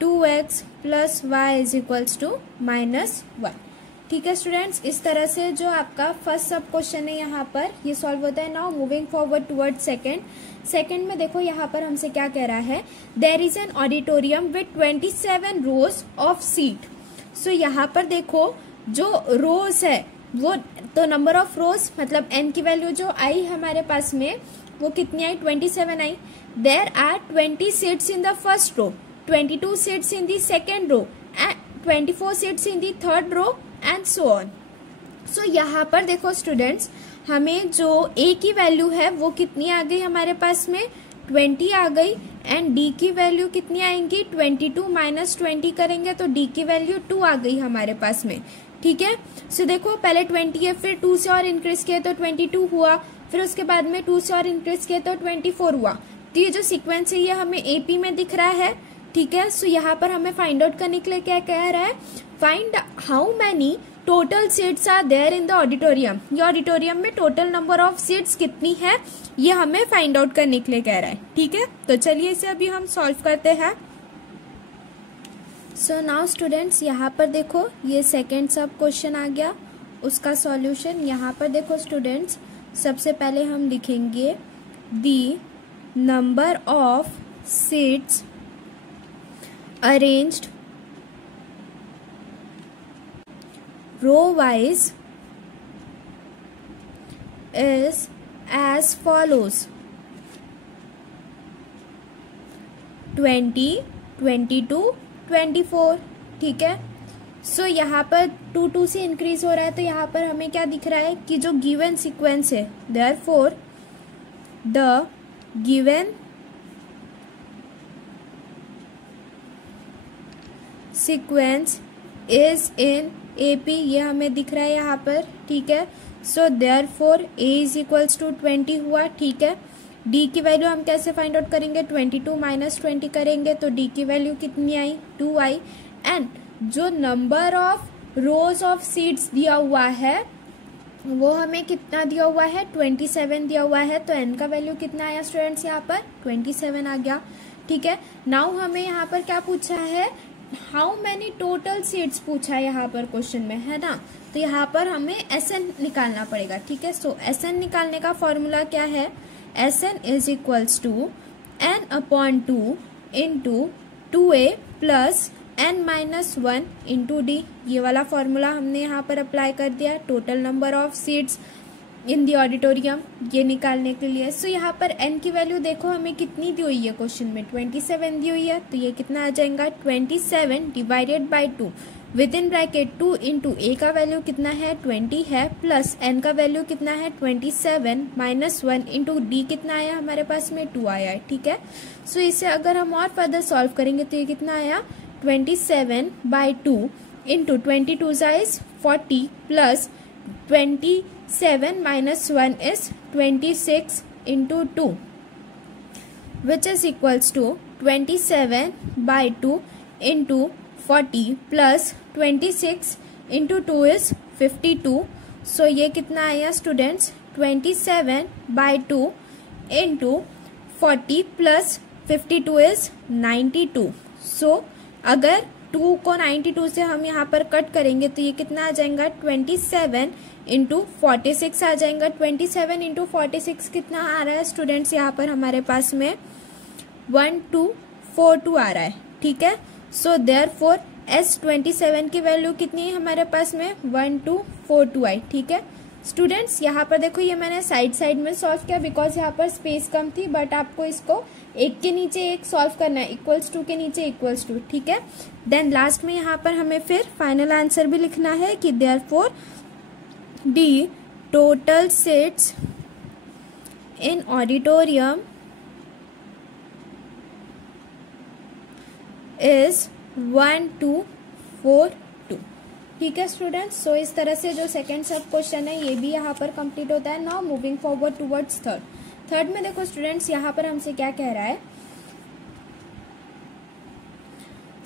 2x + y = -1, ठीक है स्टूडेंट्स। इस तरह से जो आपका फर्स्ट सब क्वेश्चन है यहाँ पर ये सॉल्व होता है। Now moving forward toward second में देखो यहाँ पर हमसे क्या कह रहा है, there is an auditorium with 27 rows of seat. So यहाँ पर देखो जो रोज है वो, तो नंबर ऑफ रोज मतलब n की वैल्यू जो आई हमारे पास में वो कितनी आई, 27 आई। There are 20 seats in the first row, 22 seats in the second row and 24 seats in the third row and so on. So यहाँ पर देखो स्टूडेंट्स, हमें जो a की वैल्यू है वो कितनी आ गई हमारे पास में, 20 आ गई, एंड d की वैल्यू कितनी आएंगी, 22 - 20 करेंगे तो d की वैल्यू 2 आ गई हमारे पास में, ठीक है। सो देखो पहले 20 है, फिर 2 से और इंक्रीज किया तो 22 हुआ, फिर उसके बाद में 2 से और इंक्रीज किया तो 24 हुआ। तो ये जो सीक्वेंस है ये हमें AP में दिख रहा है, ठीक है। सो यहाँ पर हमें फाइंड आउट करने के लिए क्या कह रहा है, find how many total seats are there in the auditorium. ये ऑडिटोरियम में टोटल नंबर ऑफ सीट्स कितनी है ये हमें फाइंड आउट करने के लिए कह रहा है। ठीक है, तो चलिए इसे अभी हम सॉल्व करते हैं। सो नाउ स्टूडेंट्स, यहाँ पर देखो ये सेकेंड सब क्वेश्चन आ गया, उसका सॉल्यूशन। यहाँ पर देखो स्टूडेंट्स, सबसे पहले हम लिखेंगे the number of seats arranged row wise is as follows 20, 22, 24। ठीक है, सो यहाँ पर 2 से इंक्रीज हो रहा है, तो यहाँ पर हमें क्या दिख रहा है कि जो गिवन सीक्वेंस है, therefore the given sequence is in AP, ये हमें दिख रहा है यहाँ पर। ठीक है, so therefore A is equals to 20 हुआ। ठीक है, D की वैल्यू हम कैसे फाइंड आउट करेंगे, 22 माइनस 20 करेंगे तो D की वैल्यू कितनी आई, 2 आई। एंड जो number of rose of seats दिया हुआ है वो हमें कितना दिया हुआ है, 27 दिया हुआ है। तो N का वैल्यू कितना आया स्टूडेंट्स, यहाँ पर 27 आ गया। ठीक है, नाउ हमें यहाँ पर क्या पूछा है, हाउ मैनी टोटल सीट्स पूछा है यहाँ पर क्वेश्चन में, है ना। तो यहाँ पर हमें SN निकालना पड़ेगा। ठीक है, सो SN निकालने का फॉर्मूला क्या है, SN is equals to N/2 into 2A plus N-1 into D। ये वाला फॉर्मूला हमने यहाँ पर अप्लाई कर दिया, total number of seats in the auditorium ये निकालने के लिए। सो यहाँ पर N की वैल्यू देखो हमें कितनी दी हुई है क्वेश्चन में, 27 दी हुई है। तो ये कितना आ जाएगा, 27 divided by 2 within bracket 2 into A का वैल्यू कितना है, 20 है, प्लस N का वैल्यू कितना है, 27 माइनस 1 इंटू D कितना आया हमारे पास में, 2 आया है। ठीक है, सो इसे अगर हम और फर्दर सॉल्व करेंगे तो ये कितना आया, 27 by 2 into 22 is 40 plus 27 minus 1 is 26 into 2 which is equals to 27 by 2 into 40 plus 26 into 2 is 52। so ये कितना आया students, 27 by 2 into 40 plus 52 is 92। so अगर 2 को 92 से हम यहाँ पर कट करेंगे तो ये कितना आ जाएगा, 27 इंटू 46 आ जाएगा। 27 इंटू 46 कितना आ रहा है स्टूडेंट्स, यहाँ पर हमारे पास में 1242 आ रहा है। ठीक है, सो देयरफॉर S27 की वैल्यू कितनी है हमारे पास में, 1242 आई। ठीक है स्टूडेंट्स, यहाँ पर देखो ये मैंने साइड में सॉल्व किया बिकॉज यहाँ पर स्पेस कम थी, बट आपको इसको एक के नीचे एक सॉल्व करना है, इक्वल्स टू के नीचे इक्वल्स टू। ठीक है, देन लास्ट में यहाँ पर हमें फिर फाइनल आंसर भी लिखना है कि therefore D total seats in auditorium is 1242। ठीक है स्टूडेंट्स, सो इस तरह से जो सेकेंड सब क्वेश्चन है ये भी यहाँ पर कंप्लीट होता है। Now moving forward towards third में देखो स्टूडेंट्स, यहाँ पर हमसे क्या कह रहा है,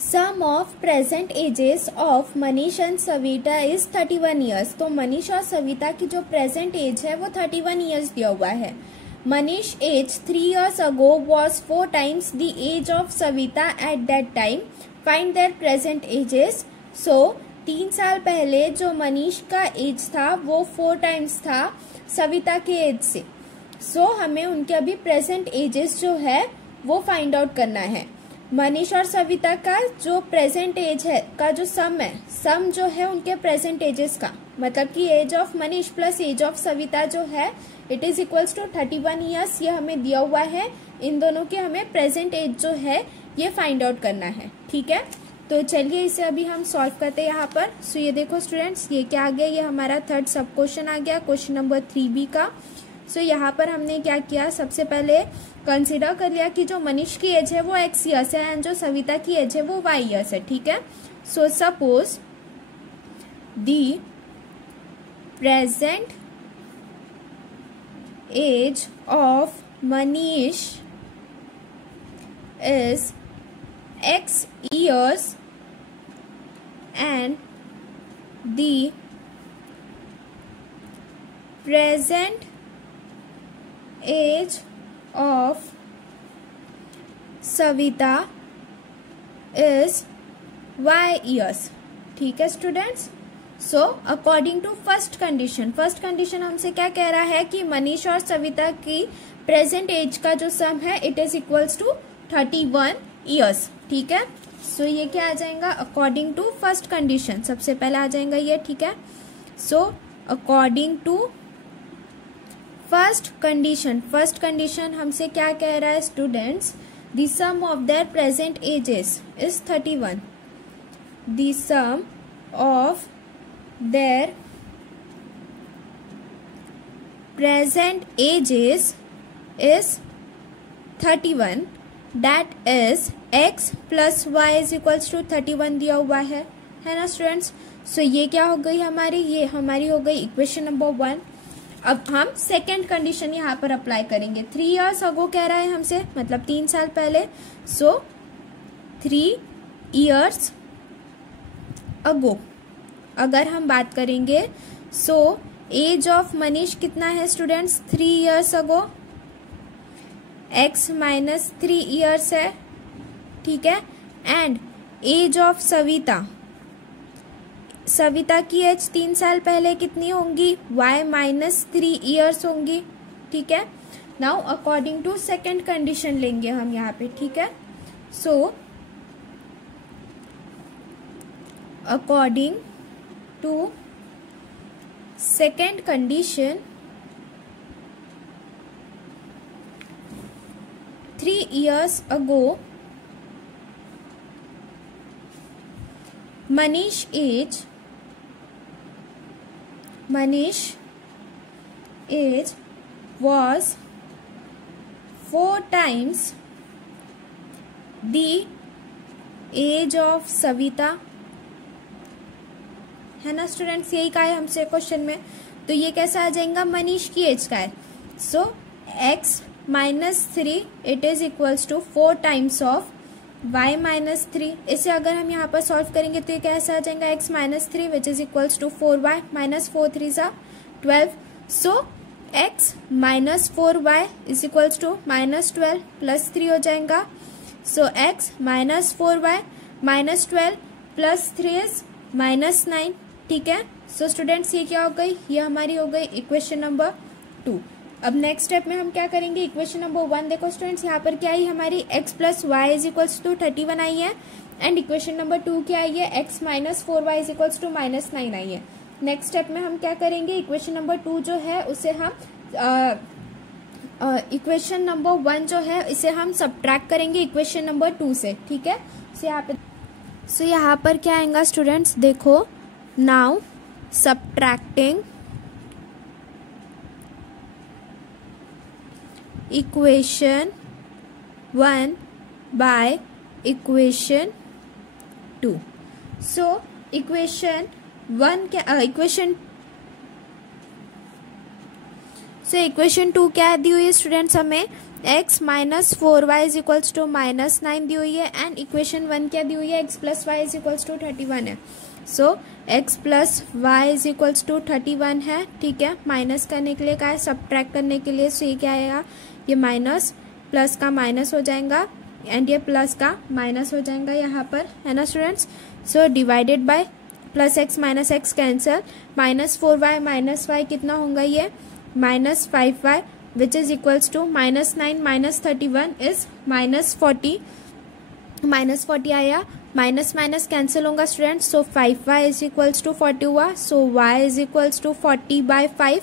sum of present ages of Manish and Savita is 31 years. तो मनीष और सविता की जो प्रेजेंट एज है वो 31 ईयर्स दिया हुआ है। Manish age 3 years ago was 4 times the age of Savita at that time, find their present ages। so 3 साल पहले जो मनीष का एज था वो 4 times था सविता के एज से। सो हमें उनके अभी प्रेजेंट एजेस जो है वो फाइंड आउट करना है। मनीष और सविता का जो प्रेजेंट एज है का जो सम है, सम जो है उनके प्रेजेंट एजेस का, मतलब कि age of Manish plus age of Savita जो है it is equals to 31 years. ये हमें दिया हुआ है, इन दोनों के हमें प्रेजेंट एज जो है ये फाइंड आउट करना है। ठीक है, तो चलिए इसे अभी हम सॉल्व करते हैं यहाँ पर। सो ये देखो स्टूडेंट्स, ये क्या आ गया, ये हमारा थर्ड सब क्वेश्चन आ गया, क्वेश्चन नंबर 3B का। सो यहाँ पर हमने क्या किया, सबसे पहले कंसिडर कर लिया कि जो मनीष की एज है वो X ईयर्स है एंड जो सविता की एज है वो Y ईयर्स है। ठीक है, so suppose the present age of Manish is x years and the present age of Savita is y years. ठीक है students. So according to first condition हमसे क्या कह रहा है कि मनीष और सविता की प्रेजेंट एज का जो सम है it is equals to 31 years. ठीक है. सो ये क्या आ जाएगा अकॉर्डिंग टू फर्स्ट कंडीशन. सबसे पहले आ जाएगा ये. ठीक है. So according to first condition हमसे क्या कह रहा है students, the sum of their present ages is 31. The sum of their present ages is 31. that is x plus y is equals to 31 दिया हुआ है ना स्टूडेंट्स. सो ये क्या हो गई हमारी, ये हमारी हो गई इक्वेशन नंबर 1. अब हम सेकेंड कंडीशन यहाँ पर अप्लाई करेंगे. 3 years अगो कह रहा है हमसे, मतलब 3 साल पहले. सो 3 years अगो अगर हम बात करेंगे, सो एज ऑफ मनीष कितना है स्टूडेंट्स, 3 years अगो. x माइनस 3 years है. ठीक है. एंड एज ऑफ सविता की एज 3 साल पहले कितनी होंगी, y माइनस 3 years होंगी. ठीक है. Now according to second condition लेंगे हम यहाँ पे. ठीक है. So according to second condition, 3 years ago Manish age was 4 times the age of Savita. है ना स्टूडेंट्स. यही कहा है हमसे क्वेश्चन में. तो ये कैसा आ जाएगा, मनीष की एज का है. So x minus 3 it is equals to 4 times of y minus 3. इसे अगर हम यहाँ पर सॉल्व करेंगे तो ये कैसा आ जाएगा, x minus 3 which is equals to 4y minus 4 3 सा 12. So x minus 4y is equals to minus 12 plus 3 हो जाएगा. So x minus 4y minus 12 plus 3 is minus 9. ठीक है. सो स्टूडेंट्स ये क्या हो गई, ये हमारी हो गई इक्वेशन नंबर 2. अब नेक्स्ट स्टेप में हम क्या करेंगे, इक्वेशन नंबर 1 देखो स्टूडेंट्स यहाँ पर क्या आई हमारी, x plus Y is equals to 31 आई है. एंड इक्वेशन नंबर 2 क्या आई है, x minus 4y is equals to minus 9 आई है. नेक्स्ट स्टेप में हम क्या करेंगे, इक्वेशन नंबर 2 जो है उसे हम इक्वेशन नंबर 1 जो है इसे हम सब्ट्रैक्ट करेंगे इक्वेशन नंबर 2 से. ठीक है. सो यहाँ पर क्या आएगा स्टूडेंट्स, देखो now subtracting equation 1 by equation 2. So equation 2 क्या दी हुई है स्टूडेंट्स हमें, x minus 4y is equals to minus 9 दी हुई है. एंड इक्वेशन 1 क्या दी हुई है, x plus Y is equals to 31 है. So x plus Y is equals to 31 है. ठीक है. माइनस करने के लिए क्या है, सब्ट्रैक्ट करने के लिए. सो ये क्या आएगा, ये माइनस प्लस का माइनस हो जाएगा एंड ये प्लस का माइनस हो जाएगा यहाँ पर, है ना students. So divided by plus x minus x cancel, minus 4y minus y कितना होगा, ये minus 5y which is equals to minus 9 minus 31 is minus 40. Minus 40 आया, माइनस माइनस कैंसिल होगा students. So 5y is equals to 40 हुआ. So y is equals to 40 by 5.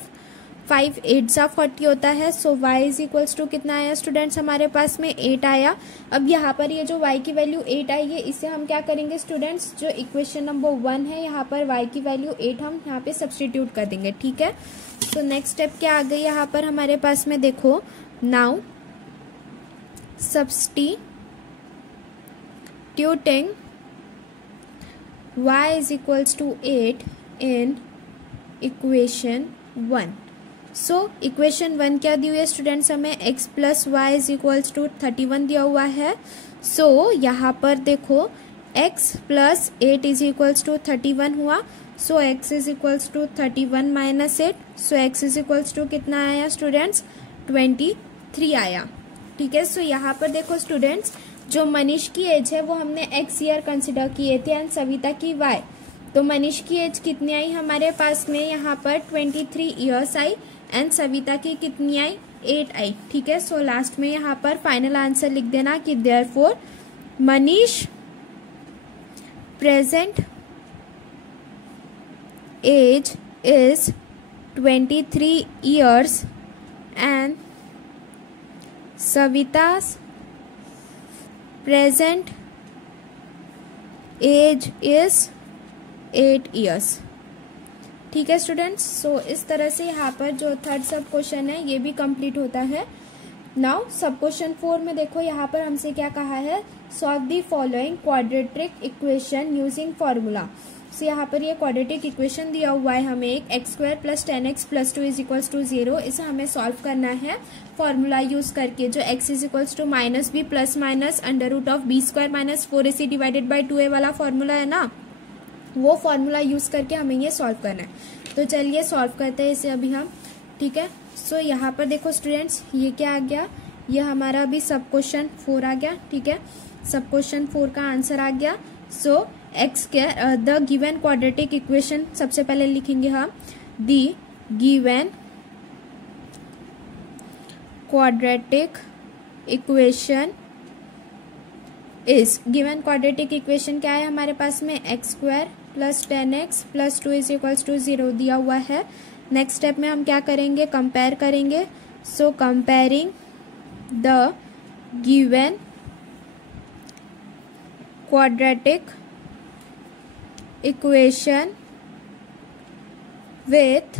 5 8 सा 40 होता है. So y is equals to कितना आया students हमारे पास में 8 आया. अब यहाँ पर ये जो y की वैल्यू 8 आई है इसे हम क्या करेंगे स्टूडेंट्स, जो इक्वेशन नंबर 1 है यहाँ पर y की वैल्यू 8 हम यहाँ पे सब्सटीट्यूट कर देंगे. ठीक है. तो नेक्स्ट स्टेप क्या आ गई यहाँ पर हमारे पास में, देखो now substituting y is equals to 8 in equation 1. So equation 1 क्या दी हुई है स्टूडेंट्स हमें, x plus Y is equals to 31 दिया हुआ है. सो यहाँ पर देखो x plus 8 is equals to 31 हुआ। So x is equals to 31 minus 8। So x is equals to कितना आया स्टूडेंट्स, 23 आया। ठीक है, सो यहाँ पर देखो स्टूडेंट्स, जो मनीष की एज है वो हमने x ईयर कंसिडर किए थे एंड सविता की y। तो मनीष की एज कितनी आई हमारे पास में, यहाँ पर 23 ईयर्स आई एंड सविता की कितनी आई, 8 आई। ठीक है, सो लास्ट में यहाँ पर फाइनल आंसर लिख देना कि therefore Manish present age is 23 years and Savita's present age is 8 years। ठीक है स्टूडेंट्स, सो इस तरह से यहाँ पर जो थर्ड सब क्वेश्चन है ये भी कंप्लीट होता है। नाउ सब क्वेश्चन 4 में देखो यहाँ पर हमसे क्या कहा है, solve the following quadratic equation using formula. So यहाँ पर ये क्वाड्रेटिक इक्वेशन दिया हुआ है हमें एक x square plus 10x plus 2 is equals to 0। इसे हमें सॉल्व करना है फॉर्मूला यूज करके, जो x is equals to minus B plus minus under root of B square minus 4ac divided by 2a वाला फॉर्मूला है ना, वो फॉर्मूला यूज करके हमें ये सॉल्व करना है। तो चलिए सॉल्व करते हैं इसे अभी हम। ठीक है, सो यहाँ पर देखो स्टूडेंट्स, ये क्या आ गया, ये हमारा अभी सब क्वेश्चन 4 आ गया। ठीक है, सब क्वेश्चन 4 का आंसर आ गया। सो एक्स के द गिवन क्वाड्रेटिक इक्वेशन सबसे पहले लिखेंगे हम, the given quadratic equation is, given quadratic equation क्या है हमारे पास में, X square plus 10x plus 2 is equals to 0 दिया हुआ है। नेक्स्ट स्टेप में हम क्या करेंगे, कंपेयर करेंगे। सो comparing the given quadratic equation with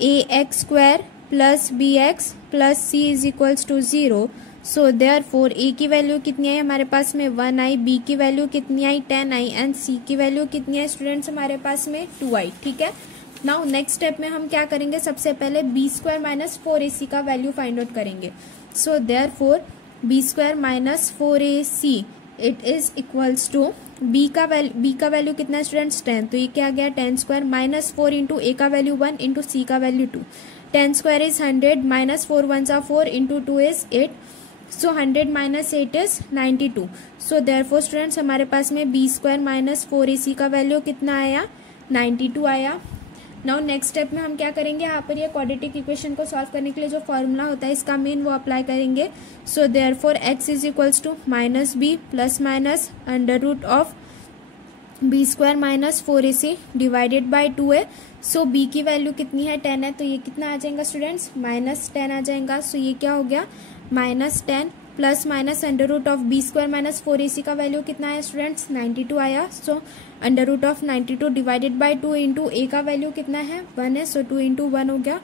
ax square plus bx plus c is equals to 0। So therefore a की वैल्यू कितनी आई हमारे पास में, 1 आई, b की वैल्यू कितनी आई, 10 आई एंड c की वैल्यू कितनी है स्टूडेंट्स हमारे पास में, 2 आई। ठीक है, नाउ नेक्स्ट स्टेप में हम क्या करेंगे, सबसे पहले बी स्क्वायर माइनस 4ac का वैल्यू फाइंड आउट करेंगे। So therefore B square minus 4ac it is equals to b का वैल्यू कितना है स्टूडेंट्स, 10। तो ये क्या आ गया, 10 स्क्वायर माइनस 4 इंटू a का वैल्यू 1 इंटू c का वैल्यू 2। 10 स्क्वायर इज 100 माइनस 4 1 जा 4 into 2 is 8। So 100 minus 8 is 92। So therefore students हमारे पास में b स्क्वायर माइनस 4ac का वैल्यू कितना आया, 92 आया। नाउ नेक्स्ट स्टेप में हम क्या करेंगे, यहाँ पर ये क्वाड्रेटिक इक्वेशन को सॉल्व करने के लिए जो फॉर्मूला होता है इसका मेन वो अप्लाई करेंगे। So therefore x is equals to minus B plus minus under root of B square minus 4ac divided by 2a। So b की वैल्यू कितनी है, 10 है, तो ये कितना आ जाएगा स्टूडेंट्स, माइनस 10 आ जाएगा। सो ये क्या हो गया, minus 10 plus minus under root of B square minus 4ac का वैल्यू कितना है स्टूडेंट्स, 92 आया। So under root of 92 divided by 2 into a का वैल्यू कितना है, 1 है। सो 2 इंटू 1 हो गया।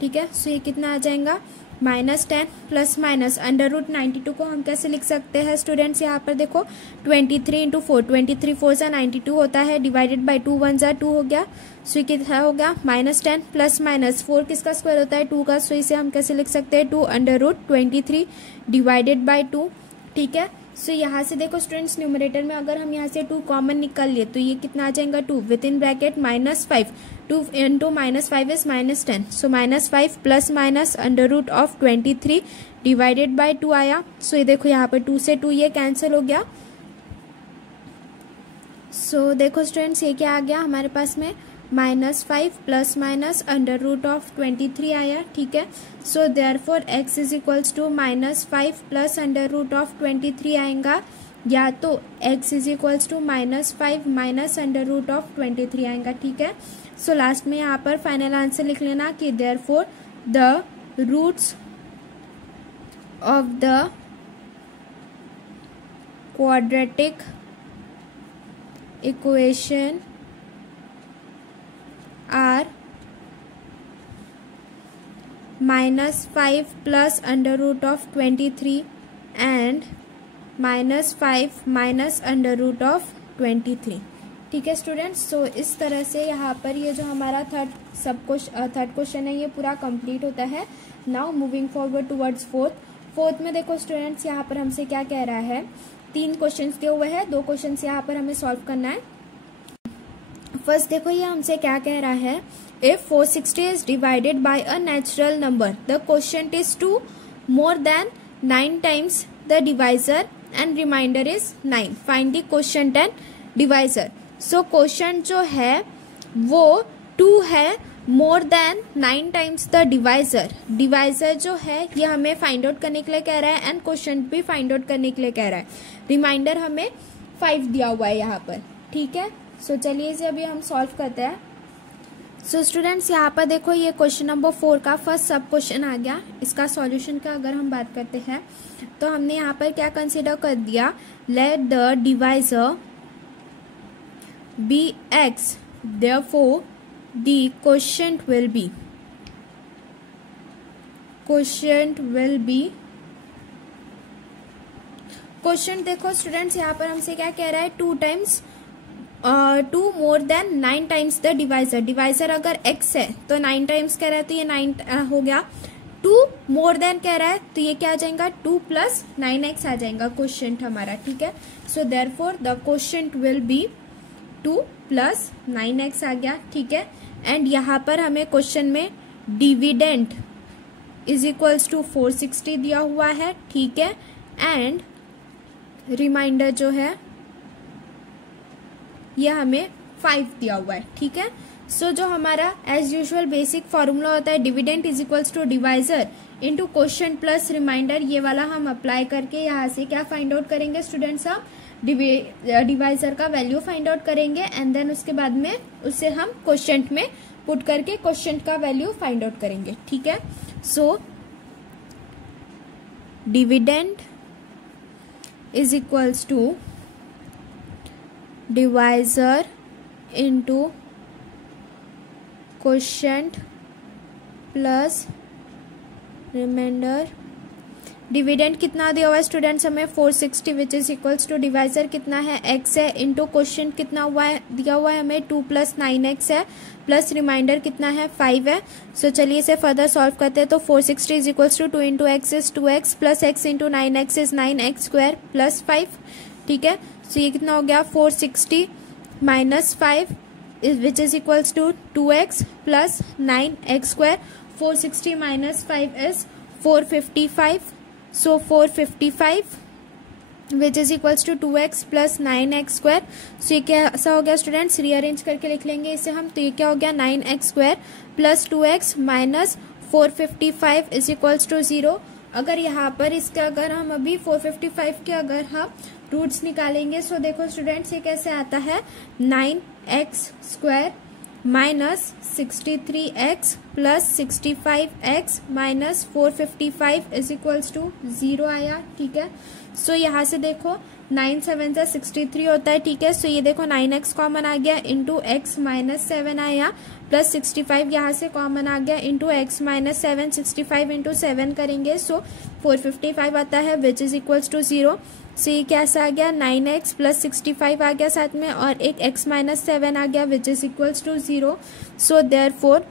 ठीक है, सो ये कितना आ जाएगा, minus 10 plus minus under root 92 को हम कैसे लिख सकते हैं स्टूडेंट्स, यहाँ पर देखो 23 इंटू 4, 23 4 से 92 होता है, डिवाइडेड बाई 2 1 जा 2 हो गया। सो कितना हो गया, माइनस 10 प्लस माइनस 4 किसका स्क्वायर होता है, 2 का। सो इसे हम कैसे लिख सकते हैं, 2 अंडर रूट 23 डिवाइडेड बाई 2। ठीक है, सो यहाँ से देखो स्टूडेंट्स, न्यूमरेटर में अगर हम यहाँ से 2 कॉमन निकाल लिए तो ये कितना आ जाएगा, 2 within bracket minus 5, 2 into minus 5 is minus 10। So minus 5 plus minus under root of 23 divided by 2 आया। सो ये देखो यहाँ पर 2 से 2 ये कैंसिल हो गया। सो देखो स्टूडेंट्स, ये क्या आ गया हमारे पास में, minus 5 plus minus under root of 23 आया। ठीक है, so therefore x is equals to minus 5 plus under root of 23 आएगा, या तो x is equals to minus 5 minus under root of 23 आएगा। ठीक है, सो लास्ट में यहाँ पर फाइनल आंसर लिख लेना कि therefore the roots of the quadratic equation are minus 5 plus under root of 23 and minus 5 minus under root of 23। ठीक है स्टूडेंट्स, सो इस तरह से यहाँ पर ये जो हमारा थर्ड क्वेश्चन है ये पूरा कंप्लीट होता है। Now moving forward towards fourth में देखो स्टूडेंट्स, यहाँ पर हमसे क्या कह रहा है, 3 क्वेश्चंस दिए हुए हैं, 2 क्वेश्चंस यहाँ पर हमें सॉल्व करना है। फर्स्ट देखो ये हमसे क्या कह रहा है, if 460 is divided by a natural number the quotient is 2 more than 9 times the divisor and remainder is 9, find the quotient and divisor. So quotient जो है वो 2 है more than 9 times the divisor. Divisor जो है ये हमें find out करने के लिए कह रहा है एंड क्वोशिएंट भी फाइंड आउट करने के लिए कह रहा है। रिमाइंडर हमें 5 दिया हुआ है यहाँ पर, ठीक है। सो चलिए इसे अभी हम सॉल्व करते हैं। सो स्टूडेंट्स यहाँ पर देखो ये क्वेश्चन नंबर 4 का फर्स्ट सब क्वेश्चन आ गया। इसका सॉल्यूशन का अगर हम बात करते हैं तो हमने यहाँ पर क्या कंसीडर कर दिया, let the divisor be X, therefore the quotient will be, quotient देखो स्टूडेंट्स यहाँ पर हमसे क्या कह रहा है, 2 more than 9 times the divisor. Divisor अगर x है तो 9 टाइम्स कह रहा है तो ये 9 हो गया। 2 मोर देन कह रहा है तो ये क्या आ जाएगा, 2 प्लस 9x आ जाएगा क्वोशिएंट हमारा, ठीक है। So therefore the quotient will B 2 plus 9x आ गया, ठीक है। एंड यहाँ पर हमें क्वेश्चन में डिविडेंड इज इक्वल्स टू 460 दिया हुआ है, ठीक है। एंड रिमाइंडर जो है ये हमें 5 दिया हुआ है, ठीक है। सो जो हमारा एज यूजुअल बेसिक फॉर्मूला होता है, dividend is equals to divisor into quotient plus remainder, ये वाला हम अप्लाई करके यहाँ से क्या फाइंड आउट करेंगे स्टूडेंट्स, आप डिवाइजर का वैल्यू फाइंड आउट करेंगे एंड देन उसके बाद में उससे हम क्वोशिएंट में पुट करके क्वोशिएंट का वैल्यू फाइंड आउट करेंगे, ठीक है। So dividend is equals to divisor into quotient plus remainder. Dividend कितना दिया हुआ है स्टूडेंट्स हमें, 460 which is equals to divisor कितना है, x है, इनटू क्वोशिएंट कितना हुआ है, दिया हुआ है हमें 2 प्लस 9x है, प्लस रिमाइंडर कितना है 5 है। सो चलिए इसे फर्दर सॉल्व करते हैं। तो 460 is equals to 2 into x is 2x plus x into 9x is 9x square plus 5, ठीक है। सो ये कितना हो गया, 460 minus 5 which is equals to 2x plus 9x square. 460 minus 5 is 455, so 455 which is equals to 2x plus 9x square. So ये कैसा हो गया स्टूडेंट्स, रीअरेंज करके लिख लेंगे इसे हम, तो ये क्या हो गया 9x square plus 2x minus 455 is equals to 0। अगर यहाँ पर इसका अगर हम अभी 455 के अगर हम रूट्स निकालेंगे, सो देखो स्टूडेंट्स ये कैसे आता है, 9x square minus 63x plus 65x minus 455 is equals to 0 आया, ठीक है। सो यहाँ से देखो 9 7 से 63 होता है, ठीक है। सो ये देखो 9x कॉमन आ गया, इंटू x माइनस 7 आया, प्लस 65 यहाँ से कॉमन आ गया, इंटू x माइनस 7, 65 इंटू 7 करेंगे, सो 455 आता है विच इज इक्वल्स टू 0। सो ये कैसा आ गया, 9x प्लस 65 आ गया साथ में, और एक x माइनस 7 आ गया which is equals to 0। So therefore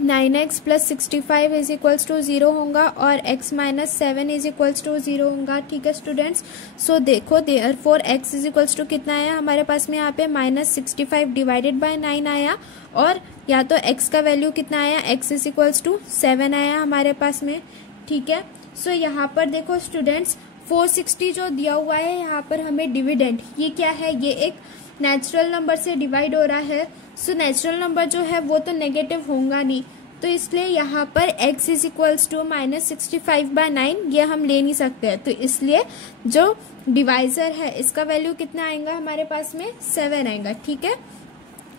9x plus 65 is equals to 0 होगा और x minus 7 is equals to 0 होगा, ठीक है स्टूडेंट्स। सो देखो therefore x is equals to कितना आया हमारे पास में, यहाँ पे माइनस 65 डिवाइडेड बाय 9 आया, और या तो x का वैल्यू कितना आया, x इज इक्वल्स टू 7 आया हमारे पास में, ठीक है। सो यहाँ पर देखो स्टूडेंट्स 460 जो दिया हुआ है यहाँ पर हमें डिविडेंड, ये क्या है, ये एक नेचुरल नंबर से डिवाइड हो रहा है। सो नेचुरल नंबर जो है वो तो नेगेटिव होगा नहीं, तो इसलिए यहाँ पर x is equals to minus 65 by 9 ये हम ले नहीं सकते हैं, तो इसलिए जो डिवाइजर है इसका वैल्यू कितना आएगा हमारे पास में, 7 आएगा, ठीक है।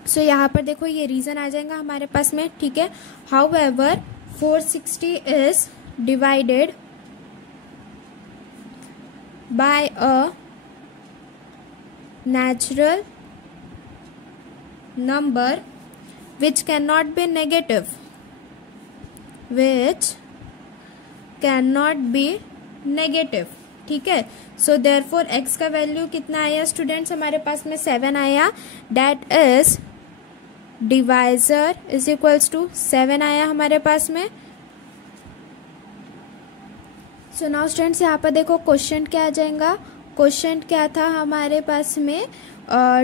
सो यहाँ पर देखो ये रीजन आ जाएगा हमारे पास में, ठीक है। However 460 is divided by a natural number which cannot be negative, ठीक है। सो देयरफॉर x का वैल्यू कितना आया स्टूडेंट्स हमारे पास में, 7 आया, that is divisor is equals to 7 आया हमारे पास में। सो नाउ स्टूडेंट्स यहाँ पर देखो क्वेश्चन क्या आ जाएगा। क्वेश्चन क्या था हमारे पास में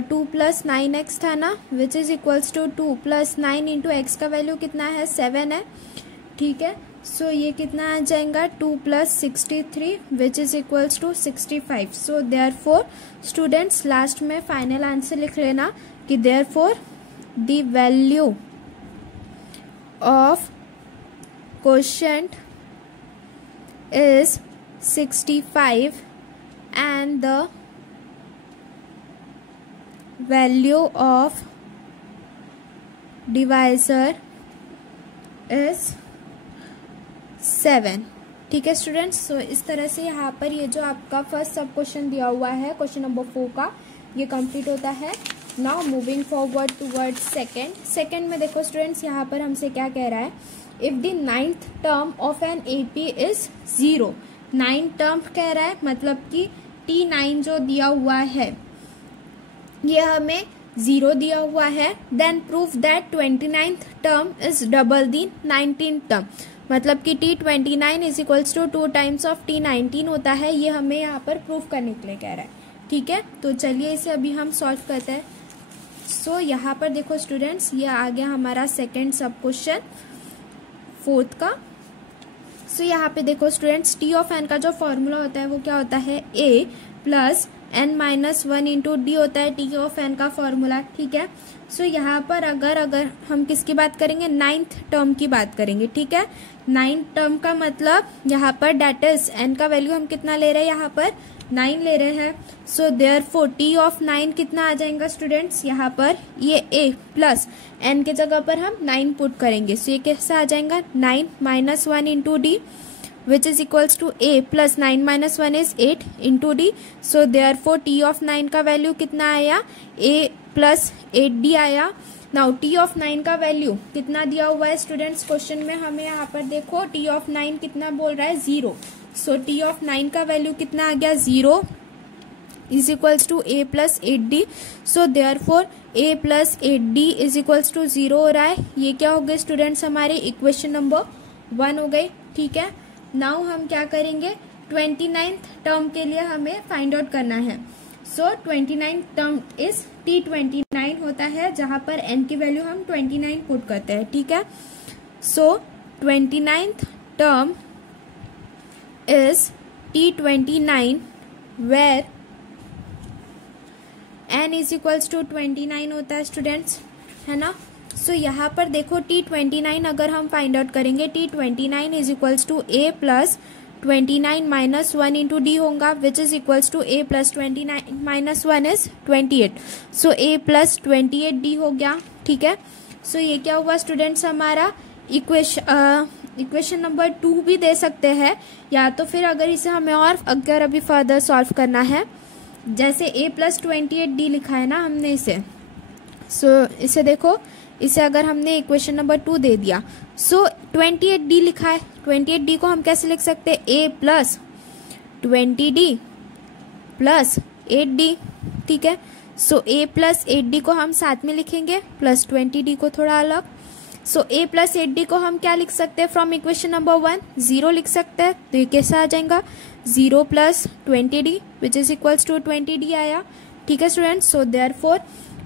2 + 9x था ना, which is equals to 2 + 9 into x का वैल्यू कितना है 7 है। ठीक है, सो ये कितना आ जाएगा 2 + 63 which is equals to 65। So therefore students last में फाइनल आंसर लिख लेना कि therefore the value of quotient is 65 and the value of divisor is 7। ठीक है स्टूडेंट्स, सो इस तरह से यहाँ पर ये जो आपका फर्स्ट सब क्वेश्चन दिया हुआ है क्वेश्चन नंबर 4 का, ये कंप्लीट होता है। Now moving forward toward second में देखो स्टूडेंट्स यहाँ पर हमसे क्या कह रहा है, if the 9th term of an AP is 0। 9 term कह रहा है मतलब कि T9 जो दिया हुआ है ये हमें 0 दिया हुआ है। Then proof that 29th term is double the 19th term, मतलब कि T29 is equals to 2 times of T19 होता है। ये हमें यहाँ पर प्रूफ करने के लिए कह रहा है। ठीक है, तो चलिए इसे अभी हम सॉल्व करते हैं। सो यहाँ पर देखो स्टूडेंट्स, ये आ गया हमारा सेकेंड सब क्वेश्चन 4th का। सो यहाँ पे देखो स्टूडेंट्स, टी ऑफ एन का जो फॉर्मूला होता है वो क्या होता है, a + n-1 इंटू डी होता है टी ऑफ एन का फॉर्मूला। ठीक है, सो यहाँ पर अगर हम किसकी बात करेंगे, 9th टर्म की बात करेंगे। ठीक है, 9th टर्म का मतलब यहाँ पर डेट इज एन का वैल्यू हम कितना ले रहे हैं, यहाँ पर 9 ले रहे हैं। सो देयरफॉर टी ऑफ 9 कितना आ जाएगा स्टूडेंट्स, यहाँ पर ये a + n के जगह पर हम 9 पुट करेंगे। सो ये कैसा आ जाएगा 9 - 1 into d which is equals to a + 9 - 1 is 8 into d. So therefore T of 9 का वैल्यू कितना आया, a + 8d आया। नाउ टी ऑफ 9 का वैल्यू कितना दिया हुआ है स्टूडेंट्स क्वेश्चन में, हमें यहाँ पर देखो टी ऑफ 9 कितना बोल रहा है, 0। सो टी ऑफ 9 का वैल्यू कितना आ गया, 0 is equals to a + 8d। So therefore a + 8d is equals to 0 हो रहा है। ये क्या हो गए स्टूडेंट्स, हमारे इक्वेशन नंबर 1 हो गई। ठीक है, नाउ हम क्या करेंगे, 29th टर्म के लिए हमें फाइंड आउट करना है। सो 29th टर्म इज T29 होता है, जहां पर n की वैल्यू हम 29 पुट करते हैं। ठीक है, सो 29th term is T29 where n is equals to 29 होता है स्टूडेंट्स, है ना। सो यहाँ पर देखो T29 अगर हम फाइंड आउट करेंगे, T29 is equals to a + 29 - 1 into d होगा which is equals to a + 29 - 1 is 28। So a + 28d हो गया। ठीक है, सो ये क्या हुआ स्टूडेंट्स, हमारा इक्वेशन नंबर 2 भी दे सकते हैं, या तो फिर अगर इसे हमें और अगर अभी फर्दर सॉल्व करना है, जैसे a + 28d लिखा है ना हमने इसे। सो इसे देखो, इसे अगर हमने इक्वेशन नंबर 2 दे दिया, सो 28d लिखा है, 28d को हम कैसे लिख सकते हैं, a + 20d + 8d। ठीक है, सो a + 8d को हम साथ में लिखेंगे, प्लस 20d को थोड़ा अलग। सो a + 8d को हम क्या लिख सकते हैं फ्रॉम इक्वेशन नंबर 1, 0 लिख सकते हैं। तो ये कैसा आ जाएगा, 0 + 20d which is equals to 20d आया। ठीक है students, so therefore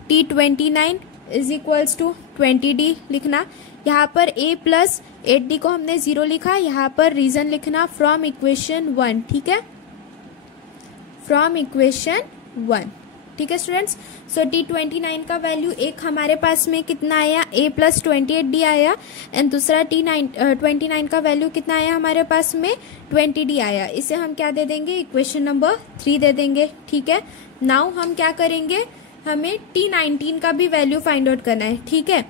T29 is equals to 20d लिखना। यहाँ पर a + 8d को हमने 0 लिखा, यहाँ पर रीजन लिखना फ्रॉम इक्वेशन 1। ठीक है, फ्रॉम इक्वेशन 1। ठीक है स्टूडेंट्स, सो T29 का वैल्यू एक हमारे पास में कितना आया, a + 28d आया, एंड दूसरा T29 का वैल्यू कितना आया हमारे पास में, 20d आया। इसे हम क्या दे देंगे, इक्वेशन नंबर 3 दे देंगे। ठीक है, नाउ हम क्या करेंगे, हमें T19 का भी वैल्यू फाइंड आउट करना है। ठीक है,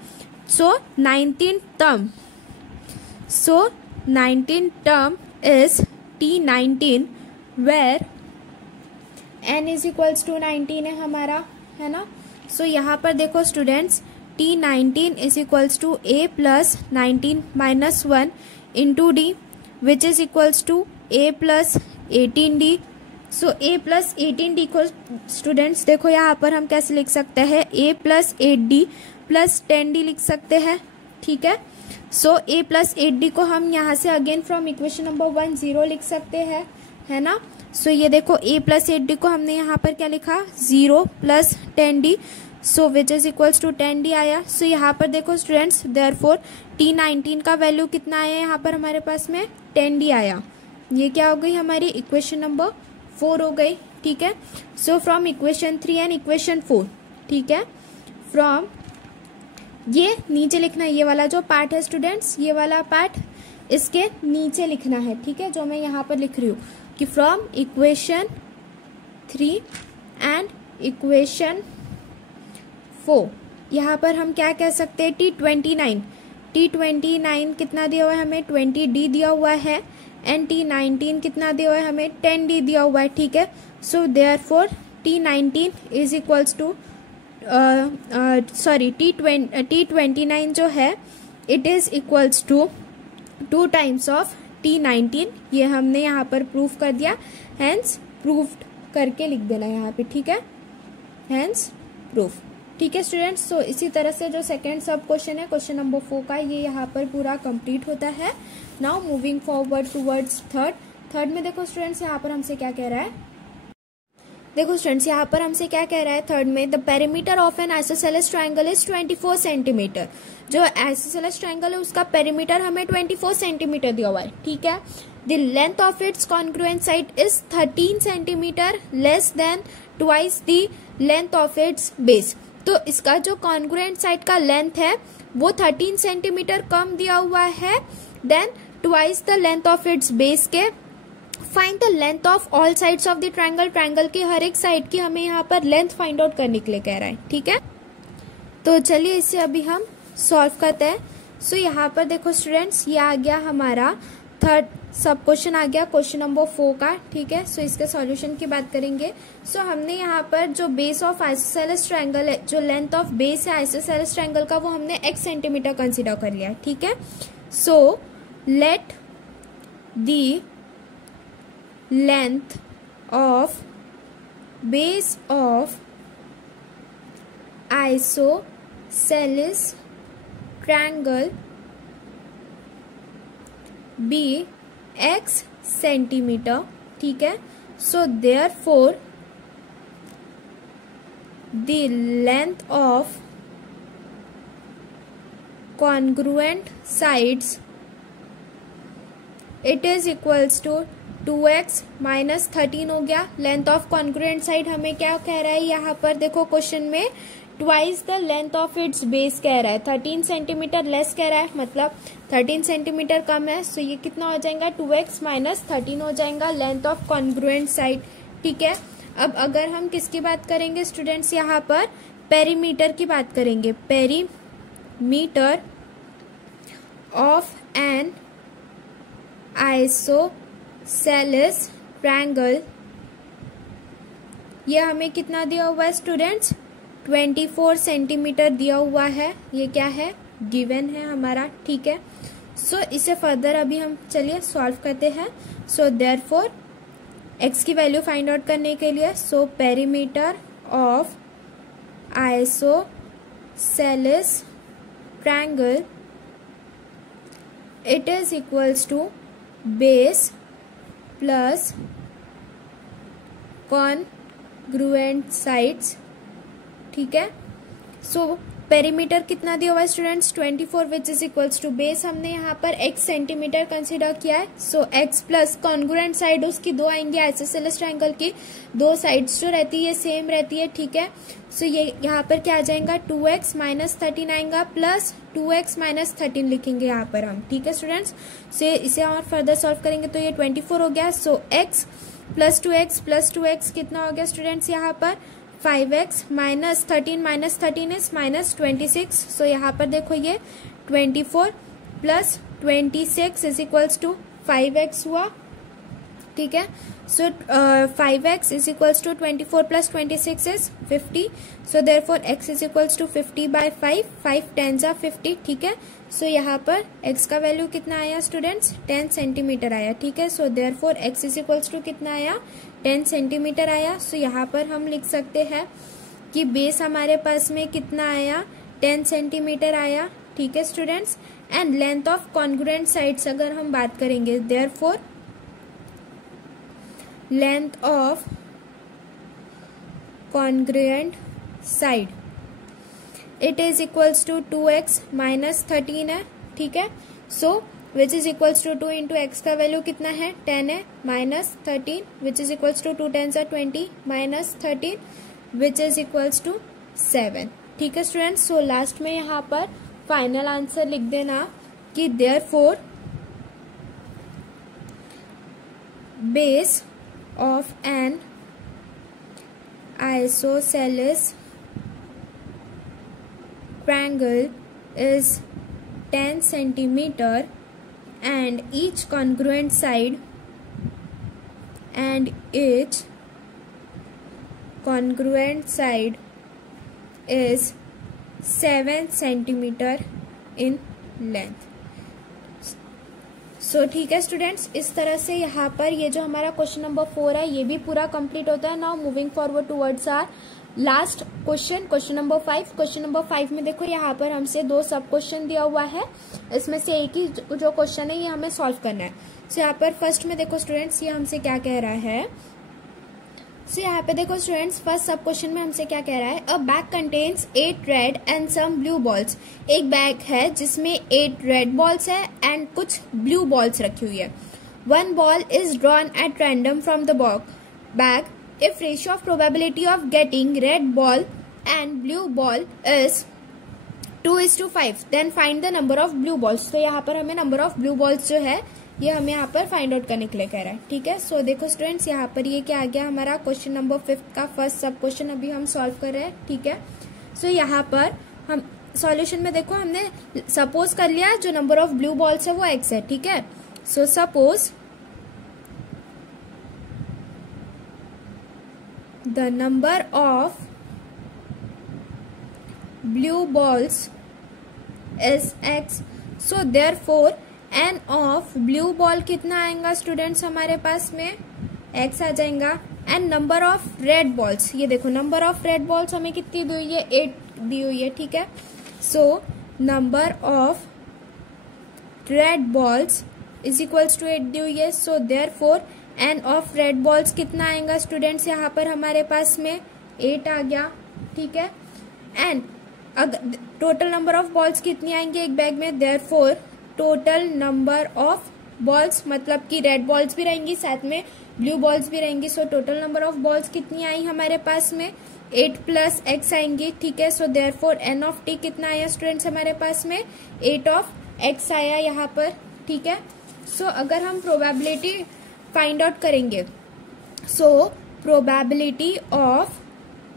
so 19th term is T19 where n is equals to 19 है हमारा, है ना। सो यहाँ पर देखो students, T19 is equals to a + 19 - 1 into d which is equals to a + 18d। So a + 18d को स्टूडेंट्स देखो यहाँ पर हम कैसे लिख सकते हैं, a + 8d + 10d लिख सकते हैं। ठीक है, सो a प्लस 8d को हम यहाँ से अगेन फ्रॉम इक्वेशन नंबर 1 0 लिख सकते हैं, है ना। सो ये देखो a प्लस 8d को हमने यहाँ पर क्या लिखा 0 plus 10d, so which is equals to 10d आया। सो यहाँ पर देखो स्टूडेंट्स, देयरफॉर t19 का वैल्यू कितना आया यहाँ पर हमारे पास में 10d आया। ये क्या हो गई हमारी इक्वेशन नंबर 4 हो गई, ठीक है। So from equation 3 and equation 4, ठीक है, फ्रॉम ये नीचे लिखना है, ये वाला जो पार्ट है स्टूडेंट्स, ये वाला पार्ट इसके नीचे लिखना है, ठीक है, जो मैं यहाँ पर लिख रही हूँ कि फ्रॉम इक्वेशन 3 एंड इक्वेशन 4 यहाँ पर हम क्या कह सकते हैं t29 कितना दिया हुआ है हमें 20d दिया हुआ है, एंड t19 कितना दिया हुआ है हमें 10d दिया हुआ है, ठीक है। So therefore t19 is equals to t29 जो है it is equals to 2 times of t19, ये हमने यहाँ पर प्रूफ कर दिया, हैंस प्रूफ्ड करके लिख देना यहाँ पे, ठीक है, हैंस प्रूफ, ठीक है स्टूडेंट्स। सो इसी तरह से जो सेकेंड सब क्वेश्चन है क्वेश्चन नंबर 4 का, ये यहाँ पर पूरा कंप्लीट होता है। Now moving forward towards third में देखो स्टूडेंट्स यहाँ पर हमसे क्या कह रहा है, देखो स्टूडेंट्स यहाँ पर हमसे क्या कह रहा है थर्ड में, the perimeter of N isosceles triangle is 24 centimetre. जो आइसोसेलेस ट्रायंगल है उसका पेरीमीटर हमें 24 सेंटीमीटर दिया हुआ है, ठीक है। The length of it's congruent side is 13 centimetre less than twice the length of its base. तो इसका जो कॉन्ग्रुएंट साइड का लेंथ है वो 13 सेंटीमीटर कम दिया हुआ है then twice the length of its base के। Find the length of all sides of the triangle, triangle की हर एक साइड की हमें यहाँ पर लेंथ फाइंड आउट करने के लिए कह रहा है, ठीक है। तो चलिए इसे अभी हम सॉल्व करते हैं। सो यहाँ पर देखो स्टूडेंट्स, ये आ गया हमारा थर्ड सब क्वेश्चन आ गया क्वेश्चन नंबर 4 का, ठीक है। सो इसके सॉल्यूशन की बात करेंगे। सो हमने यहाँ पर जो बेस ऑफ आइसोसेलेस ट्रायंगल है, जो लेंथ ऑफ बेस है आइसोसेलेस ट्रायंगल का, वो हमने x सेंटीमीटर कंसिडर कर लिया है, ठीक है। So let the length of base of isosceles triangle be x centimetre, ठीक है। सो therefore the length of congruent sides it is equals to 2x minus 13 हो गया। लेंथ ऑफ कॉन्ग्रुएंट साइड हमें क्या कह रहा है यहाँ पर, देखो क्वेश्चन में twice the length of its base कह रहा है, 13 सेंटीमीटर लेस कह रहा है, मतलब 13 सेंटीमीटर कम है। सो ये कितना हो जाएगा 2x माइनस 13 हो जाएगा लेंथ ऑफ कॉन्ग्रुएंट साइड, ठीक है। अब अगर हम किसकी बात करेंगे स्टूडेंट्स, यहाँ पर पेरीमीटर की बात करेंगे, perimeter of N isosceles triangle, ये हमें कितना दिया हुआ है स्टूडेंट्स 24 सेंटीमीटर दिया हुआ है, ये क्या है गिवन है हमारा, ठीक है। सो इसे फर्दर अभी हम चलिए सॉल्व करते हैं। सो देयरफॉर x की वैल्यू फाइंड आउट करने के लिए, so perimeter of isosceles triangle it is equals to base plus congruent sides, ठीक है। सो पेरीमीटर कितना दिया हुआ है students 24 which is equals to base हमने यहाँ पर x सेंटीमीटर कंसिडर किया है। So x plus congruent side उसकी दो आएंगी, आइसोसेलेस ट्रायंगल की दो साइड्स जो रहती है सेम रहती है, ठीक है। सो ये यहाँ पर क्या आ जाएगा 2x माइनस 13 आएगा प्लस 2x माइनस 13 लिखेंगे यहाँ पर हम, ठीक है स्टूडेंट्स। सो इसे और फर्दर सॉल्व करेंगे तो ये 24 हो गया। सो x प्लस 2x कितना हो गया स्टूडेंट्स यहाँ पर 5x माइनस 13 इज माइनस 26। सो यहाँ पर देखो ये 24 plus 26 is equals to 5x हुआ, ठीक है। So 5x is equals to 24 plus 26 is 50। So therefore x is equals to 50 by 5 10 जा 50, ठीक है। सो यहाँ पर x का वैल्यू कितना आया स्टूडेंट्स 10 सेंटीमीटर आया, ठीक है। So therefore x is equals to कितना आया 10 सेंटीमीटर आया। सो यहाँ पर हम लिख सकते हैं कि बेस हमारे पास में कितना आया 10 सेंटीमीटर आया, ठीक है students. And length of congruent sides अगर हम बात करेंगे, therefore length of congruent side it is equals to 2x minus 13 है, ठीक है। So which is equals to 2 into x का वैल्यू कितना है 10 है, minus 13 which is equals to 2 10 20 minus 13 which is equals to 7, ठीक है स्टूडेंट्स। सो लास्ट में यहाँ पर फाइनल आंसर लिख देना कि therefore base of N isosceles triangle is 10 centimeter and each congruent side is 7 centimeter in length। सो ठीक है स्टूडेंट्स, इस तरह से यहाँ पर ये जो हमारा क्वेश्चन नंबर 4 है ये भी पूरा कंप्लीट होता है। Now moving forward towards our last question, question number 5। Question number 5 में देखो यहाँ पर हमसे 2 सब क्वेश्चन दिया हुआ है, इसमें से एक ही जो क्वेश्चन है ये हमें सॉल्व करना है। सो यहाँ पर फर्स्ट में देखो स्टूडेंट्स ये हमसे क्या कह रहा है। सो यहाँ पे देखो स्टूडेंट्स फर्स्ट सब क्वेश्चन में हमसे क्या कह रहा है, a bag contains 8 red and some blue balls. एक बैग है जिसमें 8 रेड बॉल्स है एंड कुछ ब्लू बॉल्स रखी हुई है। 1 ball is drawn at random from the bag. If ratio of probability of getting red ball and blue ball is 2:5, then find the number of blue balls। तो यहाँ पर हमें number of blue balls जो है ये हमें यहाँ पर फाइंड आउट करने के लिए कह रहा है, ठीक है। सो देखो स्टूडेंट्स यहाँ पर ये क्या आ गया हमारा क्वेश्चन नंबर 5 का फर्स्ट सब क्वेश्चन अभी हम सॉल्व कर रहे हैं, ठीक है। सो यहाँ पर हम सॉल्यूशन में देखो हमने सपोज कर लिया जो नंबर ऑफ ब्लू बॉल्स है वो x है, ठीक है। So suppose the number of blue balls is x। so therefore n of blue ball कितना आएगा स्टूडेंट्स हमारे पास में x आ जाएगा। And number of red balls, ये देखो नंबर ऑफ रेड बॉल्स हमें कितनी दी हुई है 8 दी हुई है, ठीक है। So number of red balls is equals to 8 दी हुई है। So therefore n of red balls कितना आएगा स्टूडेंट्स यहाँ पर हमारे पास में 8 आ गया, ठीक है। एंड अगर टोटल नंबर ऑफ बॉल्स कितनी आएंगे एक बैग में, therefore total number of balls मतलब कि रेड बॉल्स भी रहेंगी साथ में ब्लू बॉल्स भी रहेंगी। So total number of balls कितनी आई हमारे पास में 8 प्लस x आएंगी, ठीक है। So therefore n of T कितना आया स्टूडेंट्स हमारे पास में 8 ऑफ x आया यहाँ पर, ठीक है। सो अगर हम प्रोबेबिलिटी फाइंड आउट करेंगे, so probability of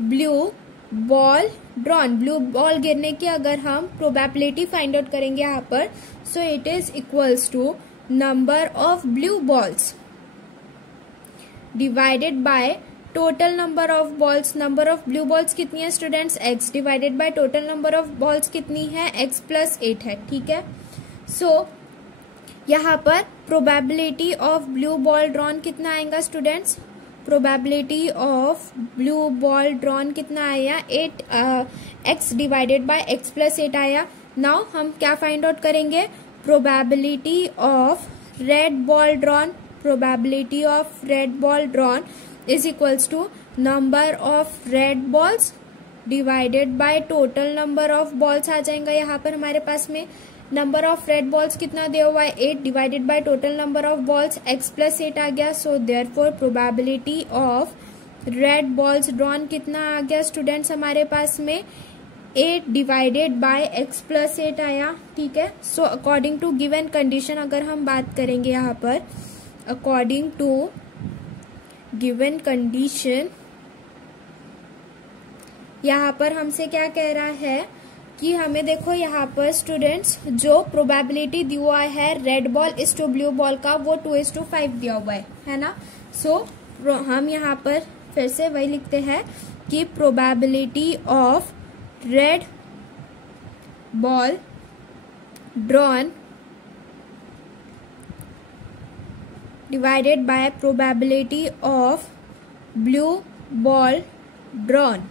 blue ball drawn, blue ball गिरने की अगर हम प्रोबेबिलिटी फाइंड आउट करेंगे यहाँ पर, so it is equals to number of blue balls divided by total number of balls. Number of blue balls कितनी है students x divided by total number of balls कितनी है x प्लस 8 है, ठीक है। सो यहाँ पर probability of blue ball drawn कितना आएगा students, probability of blue ball drawn कितना आया 8 x divided by x plus 8 आया। नाउ हम क्या फाइंड आउट करेंगे, probability of red ball drawn, probability of red ball drawn is equals to number of red balls divided by total number of balls आ जाएगा यहाँ पर हमारे पास में। नंबर ऑफ रेड बॉल्स कितना दिया हुआ है 8 divided by total number of balls x plus 8 आ गया। So therefore probability of red balls drawn कितना आ गया स्टूडेंट्स हमारे पास में 8 डिवाइडेड बाय x प्लस 8 आया, ठीक है। So according to given condition अगर हम बात करेंगे यहाँ पर, अकॉर्डिंग टू गिवन कंडीशन यहाँ पर हमसे क्या कह रहा है कि हमें देखो यहाँ पर स्टूडेंट्स जो प्रोबेबिलिटी दिया हुआ है red ball is to blue ball का वो 2:5 दिया हुआ है ना। सो हम यहाँ पर फिर से वही लिखते हैं कि probability of red ball drawn divided by probability of blue ball drawn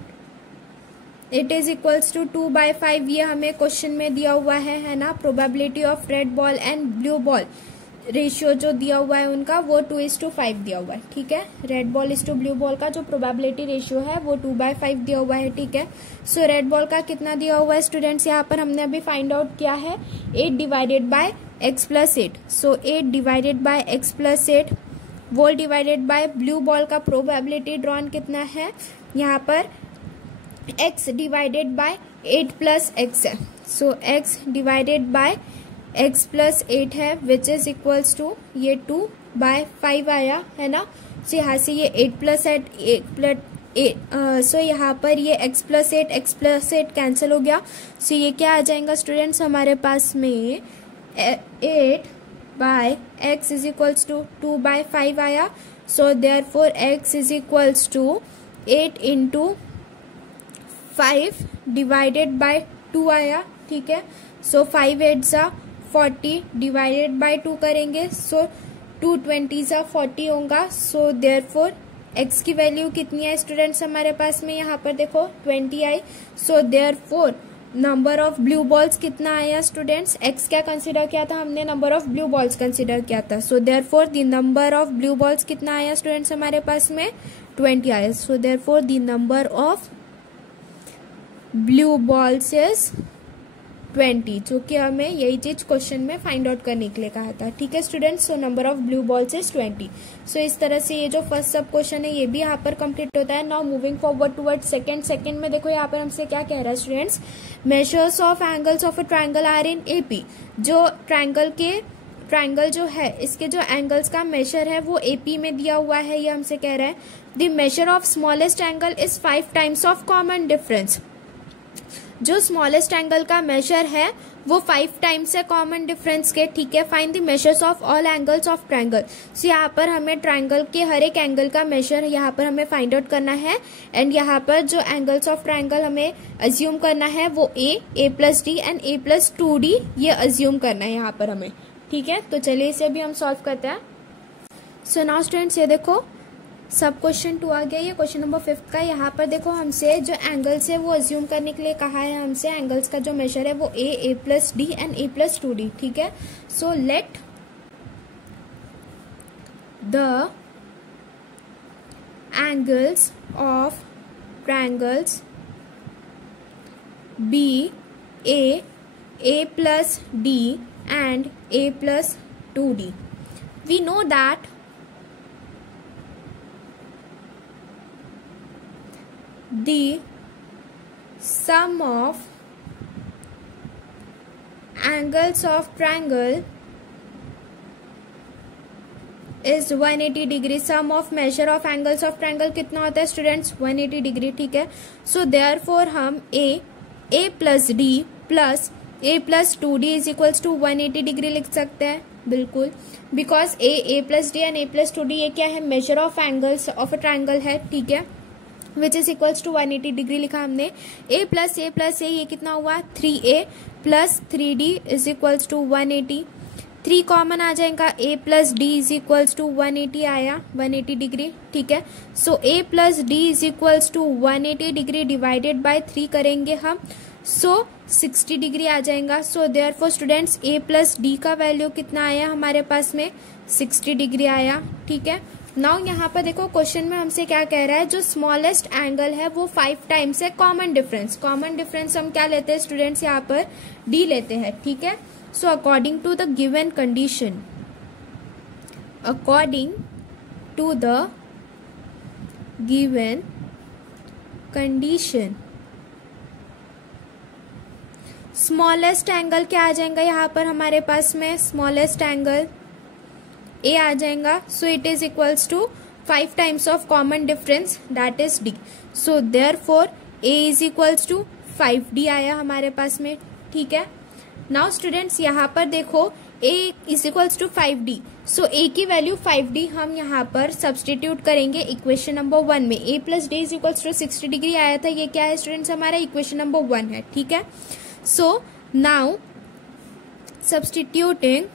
it is equals to 2/5, ये हमें क्वेश्चन में दिया हुआ है ना। Probability of red ball and blue ball ratio जो दिया हुआ है उनका वो 2:5 दिया हुआ है, ठीक है। Red ball is to blue ball का जो प्रोबेबिलिटी रेशियो है वो 2/5 दिया हुआ है, ठीक है। सो रेड बॉल का कितना दिया हुआ है स्टूडेंट्स, यहाँ पर हमने अभी फाइंड आउट किया है 8 divided by x + 8। So 8 divided by x + 8 whole divided by blue ball का प्रोबेबिलिटी ड्रॉन कितना है, यहाँ पर x डिवाइडेड बाय 8 + x है। So x divided by x + 8 है विच इज इक्वल्स टू ये 2/5 आया है ना। सो यहाँ से ये 8 + 8 सो यहाँ पर ये x + 8 कैंसिल हो गया। सो ये क्या आ जाएगा स्टूडेंट्स हमारे पास में 8/x इज इक्वल्स टू 2/5 आया। So therefore x is equals to 8 × 5 divided by 2 आया, ठीक है। सो 5 8 40 डिवाइडेड बाय 2 करेंगे, सो 2 20 40 होगा। सो देयरफॉर x की वैल्यू कितनी है स्टूडेंट्स हमारे पास में, यहाँ पर देखो 20 आई। So therefore number of blue balls कितना आया स्टूडेंट्स, x क्या कंसिडर किया था हमने, number of blue balls consider किया था। So therefore the number of blue balls कितना आया स्टूडेंट्स हमारे पास में 20 आया। So therefore the number of blue balls is 20, जो कि हमें यही चीज क्वेश्चन में फाइंड आउट करने के लिए कहा था, ठीक है students. So number of blue balls is 20। सो इस तरह से ये जो फर्स्ट सब क्वेश्चन है ये भी यहाँ पर कंप्लीट होता है। Now moving forward toward second में देखो यहाँ पर हमसे क्या कह रहा है students, measures of angles of a triangle are in AP। जो ट्राइंगल जो है इसके जो एंगल्स का मेजर है वो AP में दिया हुआ है, ये हमसे कह रहा है। The measure of smallest angle is 5 times of common difference. जो स्मॉलेस्ट एंगल का मेजर है वो 5 टाइम्स है कॉमन डिफरेंस के, ठीक है। Find the measures of all angles of triangle. So यहाँ पर हमें ट्राइंगल के हर एक एंगल का मेजर यहाँ पर हमें फाइंड आउट करना है। एंड यहाँ पर जो एंगल्स ऑफ ट्राइंगल हमें अज्यूम करना है वो a + d and a + 2d ये अज्यूम करना है यहाँ पर हमें, ठीक है। तो चलिए इसे अभी हम सॉल्व करते हैं। सो नाउ स्टूडेंट्स ये देखो सब क्वेश्चन 2 आ गया, ये क्वेश्चन नंबर 5 का। यहाँ पर देखो हमसे जो एंगल्स है वो अज्यूम करने के लिए कहा है हमसे, एंगल्स का जो मेजर है वो a + d and a + 2d, ठीक है। So let the angles of triangles be a + d and a + 2d. We know that the sum of angles of triangle is 180 degree. Sum of measure of angles of triangle कितना होता है students 180 degree, ठीक है। So therefore हम a + d plus a + 2d is equals to 180 degree लिख सकते हैं, बिल्कुल, because a + d and a + 2d ये क्या है, measure of angles of a triangle है, ठीक है, which is equals to 180 degree लिखा हमने। a + a ये कितना हुआ 3a + 3d is equals to 180। 3 common आ जाएगा, a + d is equals to 180 आया, 180 डिग्री, ठीक है। So a + d is equals to 180 degree divided by 3 करेंगे हम, सो 60 डिग्री आ जाएगा। So therefore students a + d का वैल्यू कितना आया हमारे पास में 60 डिग्री आया, ठीक है। नाउ यहाँ पर देखो क्वेश्चन में हमसे क्या कह रहा है, जो स्मॉलेस्ट एंगल है वो 5 टाइम्स है कॉमन डिफरेंस। कॉमन डिफरेंस हम क्या लेते हैं स्टूडेंट्स, यहाँ पर d लेते हैं, ठीक है। So according to the given condition, according to the given condition smallest angle क्या आ जाएगा यहाँ पर हमारे पास में, स्मॉलेस्ट एंगल a आ जाएगा। So it is equals to 5 times of common difference that is d। So therefore a is equals to 5d आया हमारे पास में, ठीक है। नाउ स्टूडेंट्स यहाँ पर देखो a is equals to 5d। So a की वैल्यू 5d हम यहाँ पर सब्सटीट्यूट करेंगे इक्वेशन नंबर 1 में। a + d is equals to 60 degree आया था, ये क्या है स्टूडेंट्स हमारा इक्वेशन नंबर 1 है, ठीक है। So now substituting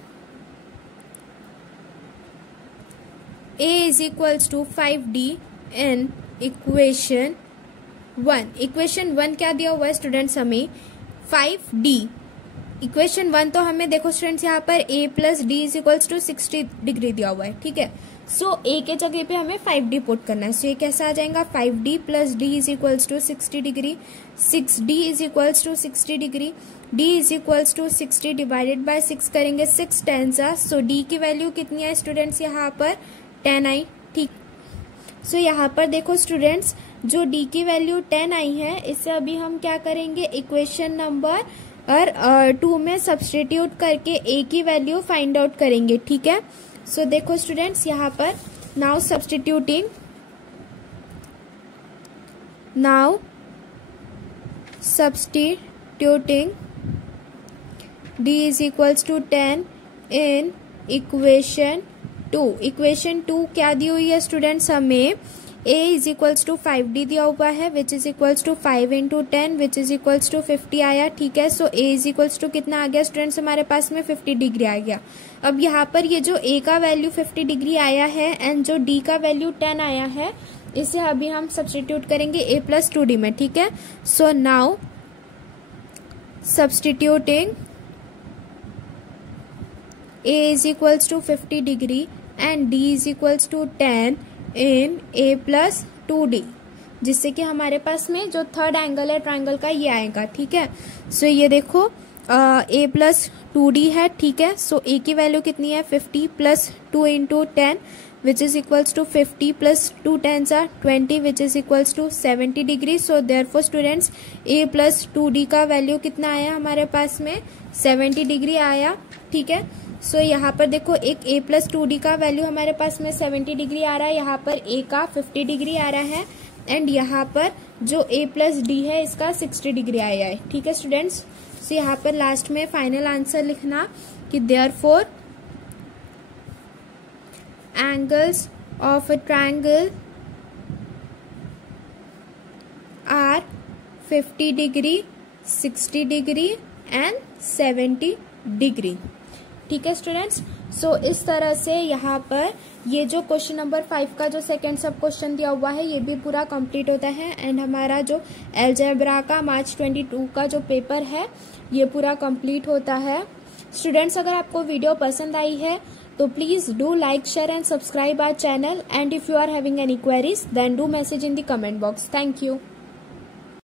a is equals to 5d in equation 1, equation 1 क्या दिया हुआ है स्टूडेंट्स हमें 5d। इक्वेशन 1 तो हमें देखो स्टूडेंट्स यहाँ पर a plus d is equals to 60 degree दिया हुआ है, ठीक है। सो a के जगह पे हमें 5d पुट करना है। सो ये कैसा आ जाएगा 5d plus d is equals to 60 degree, 6d is equals to 60 degree, d is equals to 60 divided by 6 करेंगे 6 10 जा। सो d की वैल्यू कितनी है स्टूडेंट्स यहाँ पर 10 आई, ठीक। सो यहाँ पर देखो स्टूडेंट्स जो d की वैल्यू 10 आई है इससे अभी हम क्या करेंगे इक्वेशन नंबर 2 में सब्सटीट्यूट करके a की वैल्यू फाइंड आउट करेंगे, ठीक है। सो देखो स्टूडेंट्स यहाँ पर now substituting d is equals to 10 in equation 2। Equation 2 क्या दी हुई है स्टूडेंट्स हमें a is equals to 5d दिया हुआ है which is equals to 5 into 10 which is equals to 50 आया, ठीक है। So a is equals to कितना आ गया स्टूडेंट्स हमारे पास में 50 डिग्री आ गया। अब यहाँ पर ये जो a का वैल्यू 50 डिग्री आया है एंड जो d का वैल्यू 10 आया है इसे अभी हम सब्सटीट्यूट करेंगे a प्लस 2d में, ठीक है। So now substituting a is equals to 50 degree and d is equals to 10 in a plus 2d, जिससे कि हमारे पास में जो थर्ड एंगल है ट्रायंगल का ये आएगा, ठीक है। सो ये देखो a प्लस 2d है, ठीक है। सो a की वैल्यू कितनी है 50 plus 2 into 10 which is equals to 50 plus 2 10s are 20 which is equals to 70 degree. So therefore students a plus 2d का वैल्यू कितना आया हमारे पास में 70 डिग्री आया, ठीक है। सो यहाँ पर देखो एक a प्लस 2d का वैल्यू हमारे पास में 70 डिग्री आ रहा है, यहाँ पर a का 50 डिग्री आ रहा है एंड यहाँ पर जो a प्लस d है इसका 60 डिग्री आया है, ठीक है स्टूडेंट्स। सो यहाँ पर लास्ट में फाइनल आंसर लिखना कि therefore angles of a triangle are 50 degree, 60 degree and 70 degree, ठीक है स्टूडेंट्स। सो इस तरह से यहाँ पर ये जो क्वेश्चन नंबर 5 का जो सेकंड सब क्वेश्चन दिया हुआ है ये भी पूरा कंप्लीट होता है एंड हमारा जो अलजेब्रा का मार्च 22 का जो पेपर है ये पूरा कंप्लीट होता है। स्टूडेंट्स अगर आपको वीडियो पसंद आई है तो please do like share and subscribe our channel and if you are having any queries then do message in the comment box. Thank you.